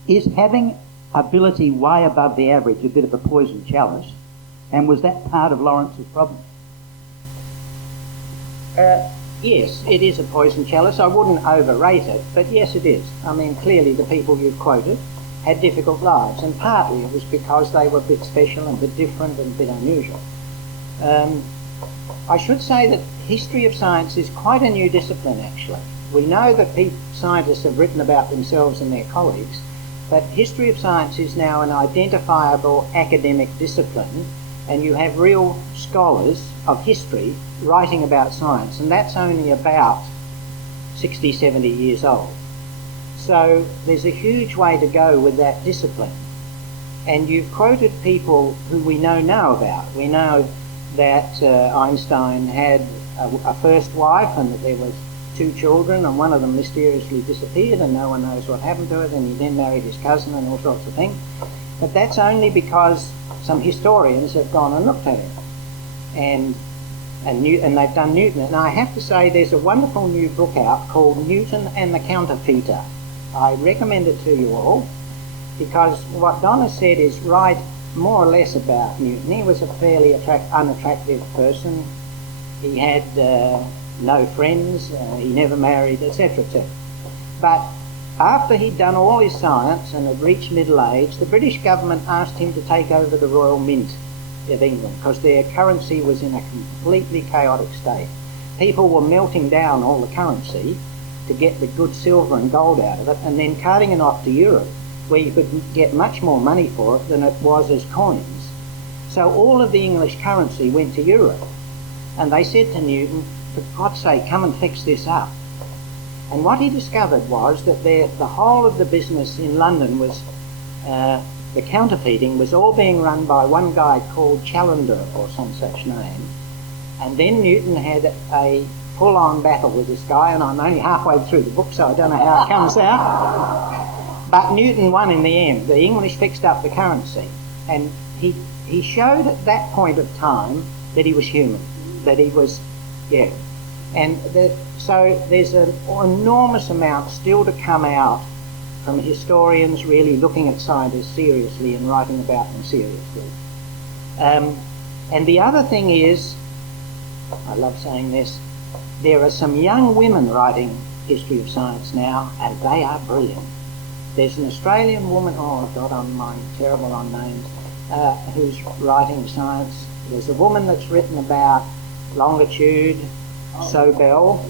is having ability way above the average a bit of a poison chalice, and was that part of Lawrence's problem? Yes, it is a poison chalice. I wouldn't overrate it, but yes it is. I mean, clearly the people you've quoted had difficult lives, and partly it was because they were a bit special and a bit different and a bit unusual. I should say that history of science is quite a new discipline, actually. We know that scientists have written about themselves and their colleagues, but history of science is now an identifiable academic discipline, and you have real scholars of history writing about science, and that's only about 60, 70 years old. So there's a huge way to go with that discipline. And you've quoted people who we know about. We know that Einstein had a first wife and that there was 2 children, and one of them mysteriously disappeared and no one knows what happened to it, and he then married his cousin and all sorts of things. But that's only because some historians have gone and looked at him. And they've done Newton. And I have to say there's a wonderful new book out called Newton and the Counterfeiter. I recommend it to you all, because what Donna said is right more or less about Newton. He was a fairly unattractive person. He had no friends, he never married, etc., etc. But after he'd done all his science and had reached middle age, the British government asked him to take over the Royal Mint of England because their currency was in a completely chaotic state. People were melting down all the currency to get the good silver and gold out of it and then carting it off to Europe, where you could get much more money for it than it was as coins. So all of the English currency went to Europe. And they said to Newton, for God's sake, come and fix this up. And what he discovered was that the whole of the business in London was, the counterfeiting was all being run by one guy called Challender or some such name. And then Newton had a full-on battle with this guy, and I'm only halfway through the book, so I don't know how it comes out. But Newton won in the end. The English fixed up the currency. And he showed at that point of time that he was human, that he was, yeah. And so there's an enormous amount still to come out from historians really looking at scientists seriously and writing about them seriously. And the other thing is, I love saying this, there are some young women writing history of science now, and they are brilliant. There's an Australian woman, oh God, I'm terrible on names, who's writing science. There's a woman that's written about longitude, Sobel.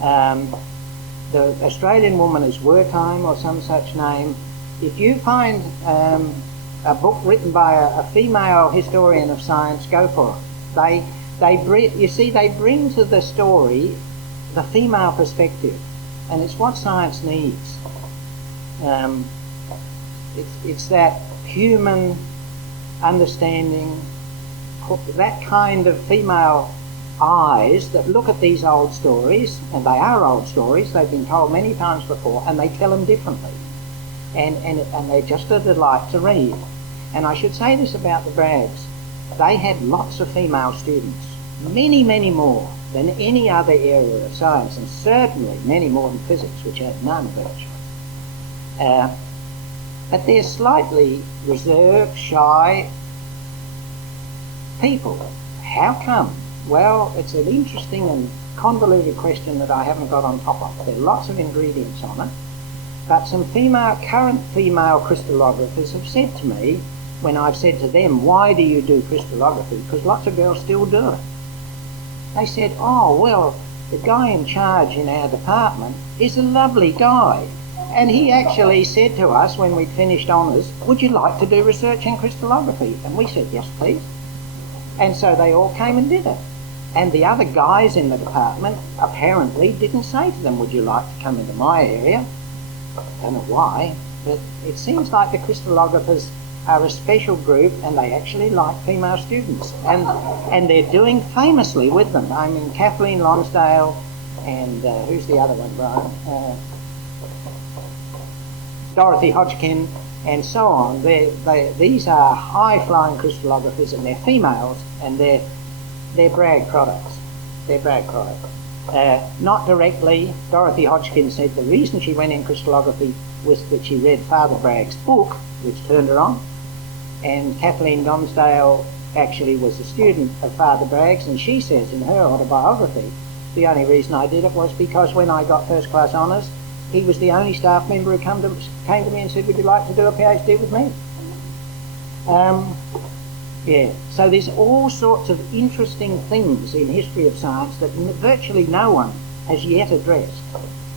The Australian woman is Wartime or some such name. If you find a book written by a female historian of science, go for it. They bring to the story the female perspective, and it's what science needs. It's that human understanding, that kind of female eyes that look at these old stories, and they are old stories, they've been told many times before, and they tell them differently. And they're just a delight to read. And I should say this about the Braggs. They had lots of female students, many, many more than any other area of science, and certainly many more than physics, which had none virtually. But they're slightly reserved, shy people. How come? Well, it's an interesting and convoluted question that I haven't got on top of. There are lots of ingredients on it. But some current female crystallographers have said to me, when I've said to them, why do you do crystallography? Because lots of girls still do it. They said, oh, well, the guy in charge in our department is a lovely guy. And he actually said to us when we'd finished honours, would you like to do research in crystallography? And we said, yes, please. And so they all came and did it. And the other guys in the department apparently didn't say to them, would you like to come into my area? I don't know why, but it seems like the crystallographers are a special group and they actually like female students. And they're doing famously with them. I mean, Kathleen Lonsdale and who's the other one, Brian? Dorothy Hodgkin, and so on. These are high-flying crystallographers, and they're females, and they're Bragg products. They're Bragg products. Not directly. Dorothy Hodgkin said the reason she went in crystallography was that she read Father Bragg's book, which turned her on, and Kathleen Lonsdale actually was a student of Father Bragg's, and she says in her autobiography, the only reason I did it was because when I got first-class honours, he was the only staff member who came to me and said, would you like to do a PhD with me? Yeah, so there's all sorts of interesting things in history of science that virtually no one has yet addressed.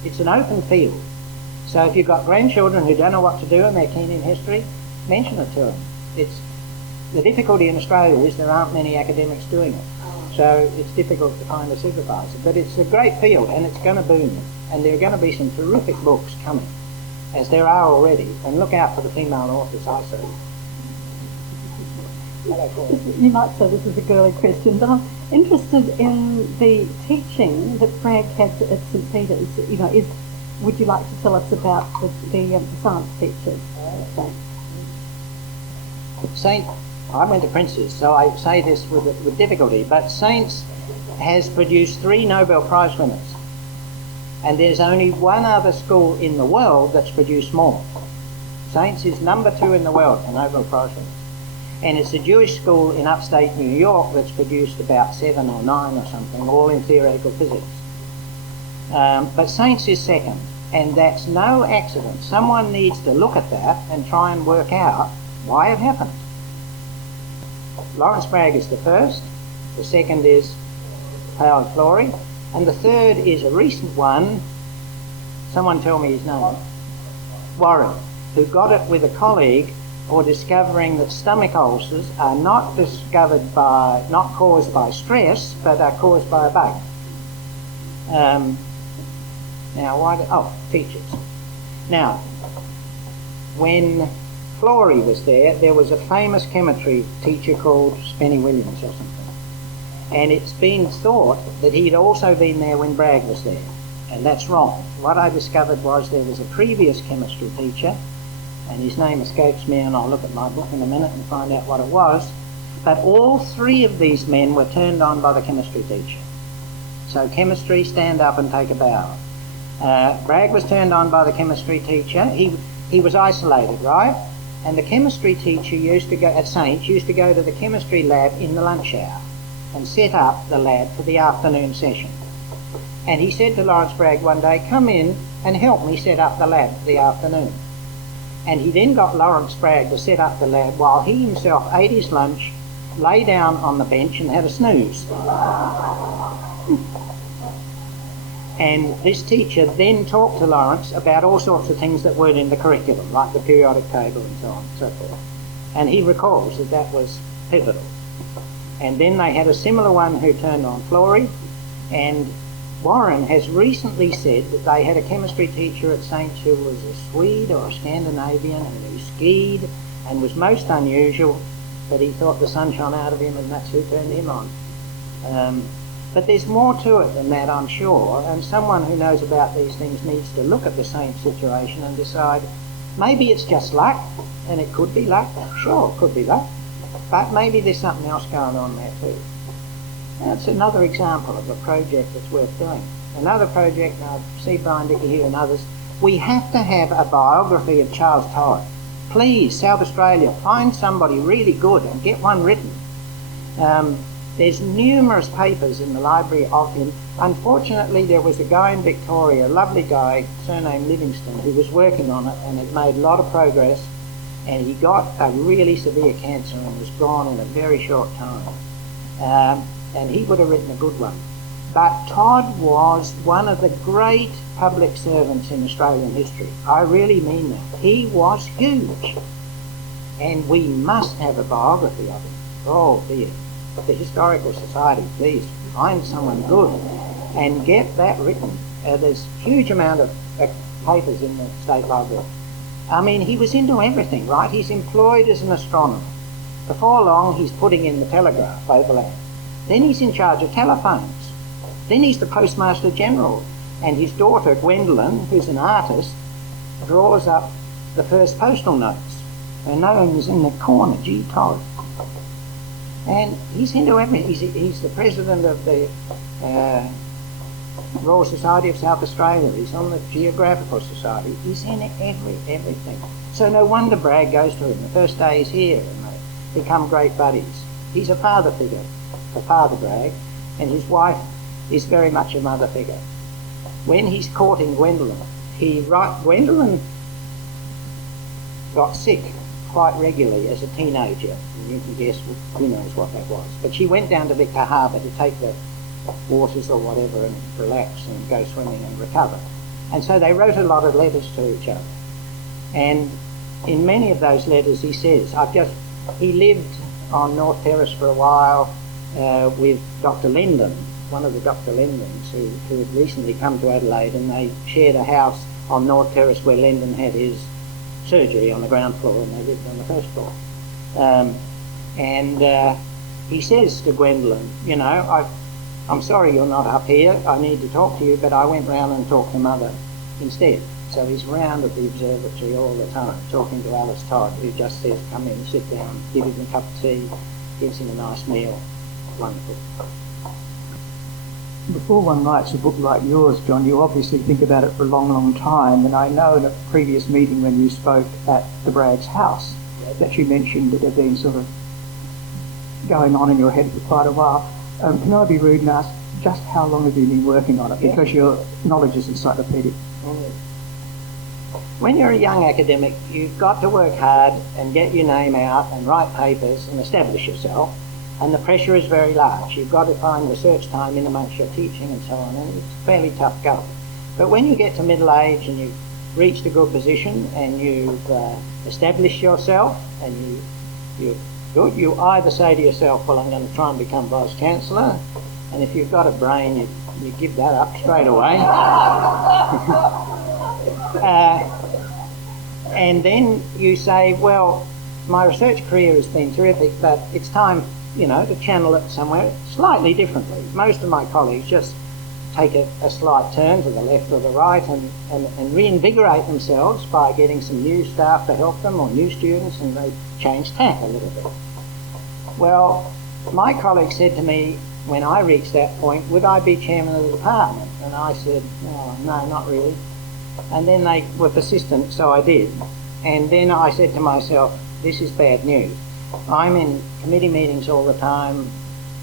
It's an open field. So if you've got grandchildren who don't know what to do and they're keen in history, mention it to them. The difficulty in Australia is there aren't many academics doing it. So it's difficult to find a supervisor. But it's a great field and it's going to boom. And there are going to be some terrific books coming, as there are already. And look out for the female authors, I say. You might say this is a girly question, but I'm interested in the teaching that Bragg had at St Peter's. Would you like to tell us about the science teachers? I went to Prince's, so I say this with difficulty, but Saints has produced 3 Nobel Prize winners, and there's only one other school in the world that's produced more. Saints is number 2 in the world for Nobel Prize winners. And it's a Jewish school in upstate New York that's produced about 7 or 9 or something, all in theoretical physics. But Saints is second, and that's no accident. Someone needs to look at that and try and work out why it happened. Lawrence Bragg is the first, the second is Howard Florey, and the third is a recent one, someone tell me his name, Warren, who got it with a colleague for discovering that stomach ulcers are not caused by stress, but are caused by a bug. Teachers. Now, when Florey was there was a famous chemistry teacher called Spenny Williams or something, and it's been thought that he'd also been there when Bragg was there, and that's wrong. What I discovered was there was a previous chemistry teacher, and his name escapes me, and I'll look at my book in a minute and find out what it was. But all 3 of these men were turned on by the chemistry teacher. So chemistry, stand up and take a bow. Bragg was turned on by the chemistry teacher. He was isolated, right? And the chemistry teacher at Saints used to go to the chemistry lab in the lunch hour and set up the lab for the afternoon session. And he said to Lawrence Bragg one day, come in and help me set up the lab for the afternoon. And he then got Lawrence Bragg to set up the lab while he himself ate his lunch, lay down on the bench and had a snooze. And this teacher then talked to Lawrence about all sorts of things that weren't in the curriculum, like the periodic table and so on and so forth. And he recalls that was pivotal. And then they had a similar one who turned on Florey, and Warren has recently said that they had a chemistry teacher at Saints who was a Swede or a Scandinavian and who skied and was most unusual, but he thought the sun shone out of him and that's who turned him on. But there's more to it than that, I'm sure, and someone who knows about these things needs to look at the Saints situation and decide maybe it's just luck, and it could be luck, sure, it could be luck, but maybe there's something else going on there too. That's another example of a project that's worth doing. Another project, I see Brian Dickey here and others, we have to have a biography of Charles Todd. Please, South Australia, find somebody really good and get one written. There's numerous papers in the library of him. Unfortunately, there was a guy in Victoria, a lovely guy, surnamed Livingston, who was working on it and had made a lot of progress, and he got a really severe cancer and was gone in a very short time. And he would have written a good one. But Todd was one of the great public servants in Australian history. I really mean that. He was huge. And we must have a biography of him. Oh dear. The Historical Society, please, find someone good and get that written. There's a huge amount of papers in the State Library. I mean, he was into everything, right? He's employed as an astronomer. Before long, he's putting in the telegraph overland. Then he's in charge of telephones. Then he's the Postmaster General. And his daughter, Gwendolyn, who's an artist, draws up the first postal notes. Her name is in the corner, G. Todd. And he's into everything. He's the president of the Royal Society of South Australia. He's on the Geographical Society. He's in everything. So no wonder Bragg goes to him the first day he's here and they become great buddies. He's a father figure for Father Bragg, and his wife is very much a mother figure. When he's courting Gwendolyn, Gwendolyn got sick quite regularly as a teenager, and you can guess who knows what that was. But she went down to Victor Harbour to take the waters or whatever and relax and go swimming and recover. And so they wrote a lot of letters to each other. And in many of those letters he says, he lived on North Terrace for a while with Dr. Linden, one of the Dr. Lendons who had recently come to Adelaide, and they shared a house on North Terrace where Lendon had his surgery on the ground floor, and they lived on the first floor. He says to Gwendolyn, you know, I'm sorry you're not up here, I need to talk to you, but I went round and talked to Mother instead. So he's round at the observatory all the time, talking to Alice Todd, who just says, come in, sit down, give him a cup of tea, gives him a nice meal. Wonderful. Before one writes a book like yours, John, you obviously think about it for a long, long time, and I know in a previous meeting when you spoke at the Bragg's house that you mentioned it had been sort of going on in your head for quite a while. Can I be rude and ask, just how long have you been working on it? Because your knowledge is encyclopedic. When you're a young academic, you've got to work hard and get your name out and write papers and establish yourself, and the pressure is very large. You've got to find research time in amongst your teaching and so on, and it's fairly tough going. But when you get to middle age and you've reached a good position and you've established yourself, and you either say to yourself, well, I'm going to try and become Vice-Chancellor, and if you've got a brain, you give that up straight away. And then you say, well, my research career has been terrific, but it's time, you know, to channel it somewhere slightly differently. Most of my colleagues just take a slight turn to the left or the right and reinvigorate themselves by getting some new staff to help them or new students, and they change tack a little bit. Well, my colleague said to me when I reached that point, would I be chairman of the department? And I said, oh, no, not really. And then they were persistent, so I did. And then I said to myself, this is bad news. I'm in committee meetings all the time,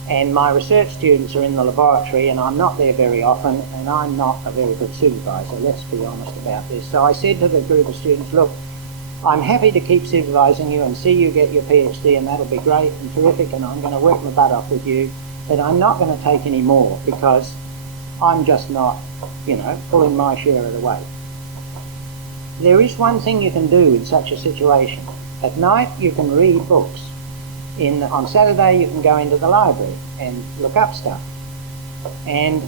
and my research students are in the laboratory, and I'm not there very often, and I'm not a very good supervisor, let's be honest about this. So I said to the group of students, look, I'm happy to keep supervising you and see you get your PhD, and that'll be great and terrific, and I'm going to work my butt off with you, but I'm not going to take any more because I'm just not, you know, pulling my share of the weight. There is one thing you can do in such a situation. At night you can read books. On Saturday you can go into the library and look up stuff. And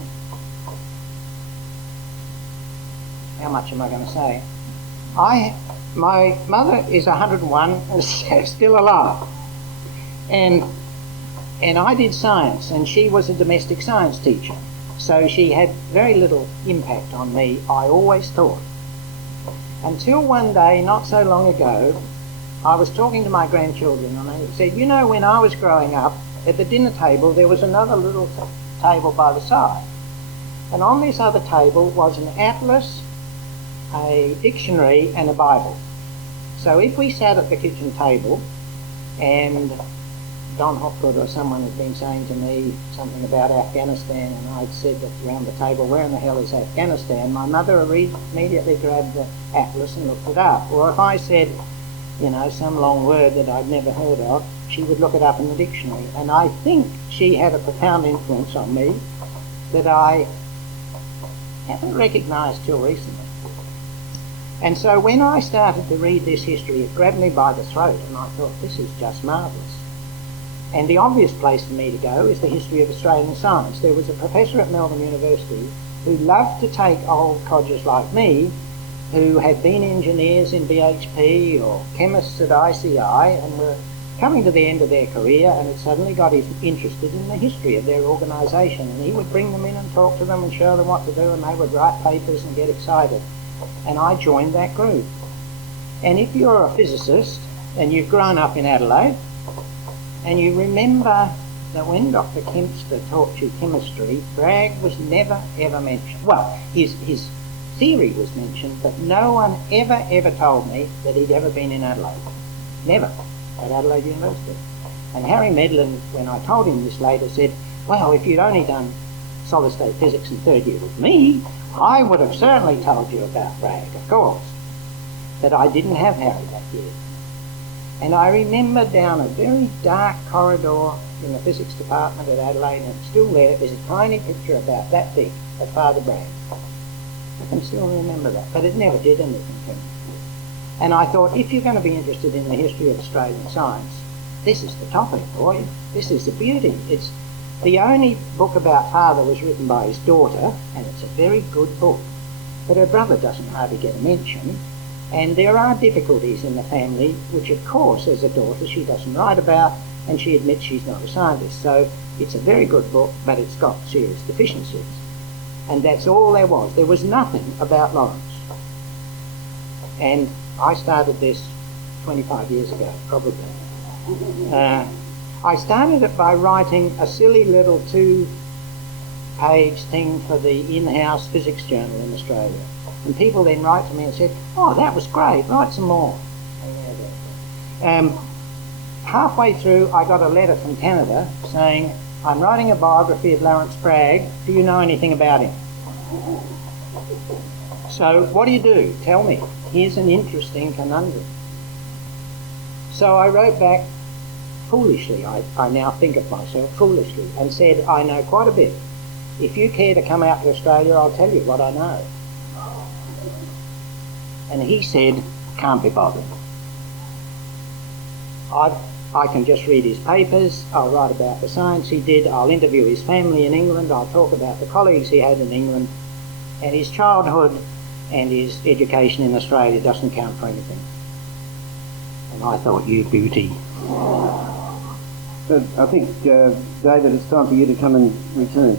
how much am I going to say? My mother is 101 and still alive. And I did science, and she was a domestic science teacher. So she had very little impact on me, I always thought. Until one day, not so long ago, I was talking to my grandchildren, and I said, you know, when I was growing up, at the dinner table there was another little table by the side. And on this other table was an atlas, a dictionary and a Bible. So if we sat at the kitchen table and Don Hopgood or someone had been saying to me something about Afghanistan, and I'd said that around the table, where in the hell is Afghanistan? My mother immediately grabbed the atlas and looked it up. Or if I said, you know, some long word that I'd never heard of, she would look it up in the dictionary. And I think she had a profound influence on me that I haven't recognised till recently. And so when I started to read this history, it grabbed me by the throat, and I thought, this is just marvellous. And the obvious place for me to go is the history of Australian science. There was a professor at Melbourne University who loved to take old codgers like me, who had been engineers in BHP or chemists at ICI and were coming to the end of their career, and had suddenly got interested in the history of their organisation. And he would bring them in and talk to them and show them what to do, and they would write papers and get excited. And I joined that group. And if you're a physicist and you've grown up in Adelaide, and you remember that when Dr. Kempster taught you chemistry, Bragg was never ever mentioned. Well, his theory was mentioned, but no one ever told me that he'd ever been in Adelaide. Never, at Adelaide University. And Harry Medlin, when I told him this later, said, well, if you'd only done solid state physics in third year with me, I would have certainly told you about Bragg, of course. But I didn't have Harry that year. And I remember down a very dark corridor in the physics department at Adelaide, and it's still there, there's a tiny picture about that big of Father Bragg. I can still remember that, but it never did anything to me. And I thought, if you're going to be interested in the history of Australian science, this is the topic, boy. This is the beauty. The only book about father was written by his daughter, and it's a very good book. But her brother doesn't hardly get a mention, and there are difficulties in the family, which of course, as a daughter, she doesn't write about, and she admits she's not a scientist. So it's a very good book, but it's got serious deficiencies. And that's all there was. There was nothing about Lawrence. And I started this 25 years ago, probably. I started it by writing a silly little 2-page thing for the in-house physics journal in Australia. And people then write to me and said, "Oh, that was great, write some more." Halfway through, I got a letter from Canada saying, "I'm writing a biography of Lawrence Bragg. Do you know anything about him?" So what do? Tell me. Here's an interesting conundrum. So I wrote back foolishly, I now think of myself foolishly, and said, "I know quite a bit. If you care to come out to Australia, I'll tell you what I know." And he said, "Can't be bothered. I can just read his papers, I'll write about the science he did, I'll interview his family in England, I'll talk about the colleagues he had in England, and his childhood and his education in Australia doesn't count for anything." And I thought, you beauty. So I think, David, it's time for you to come and return.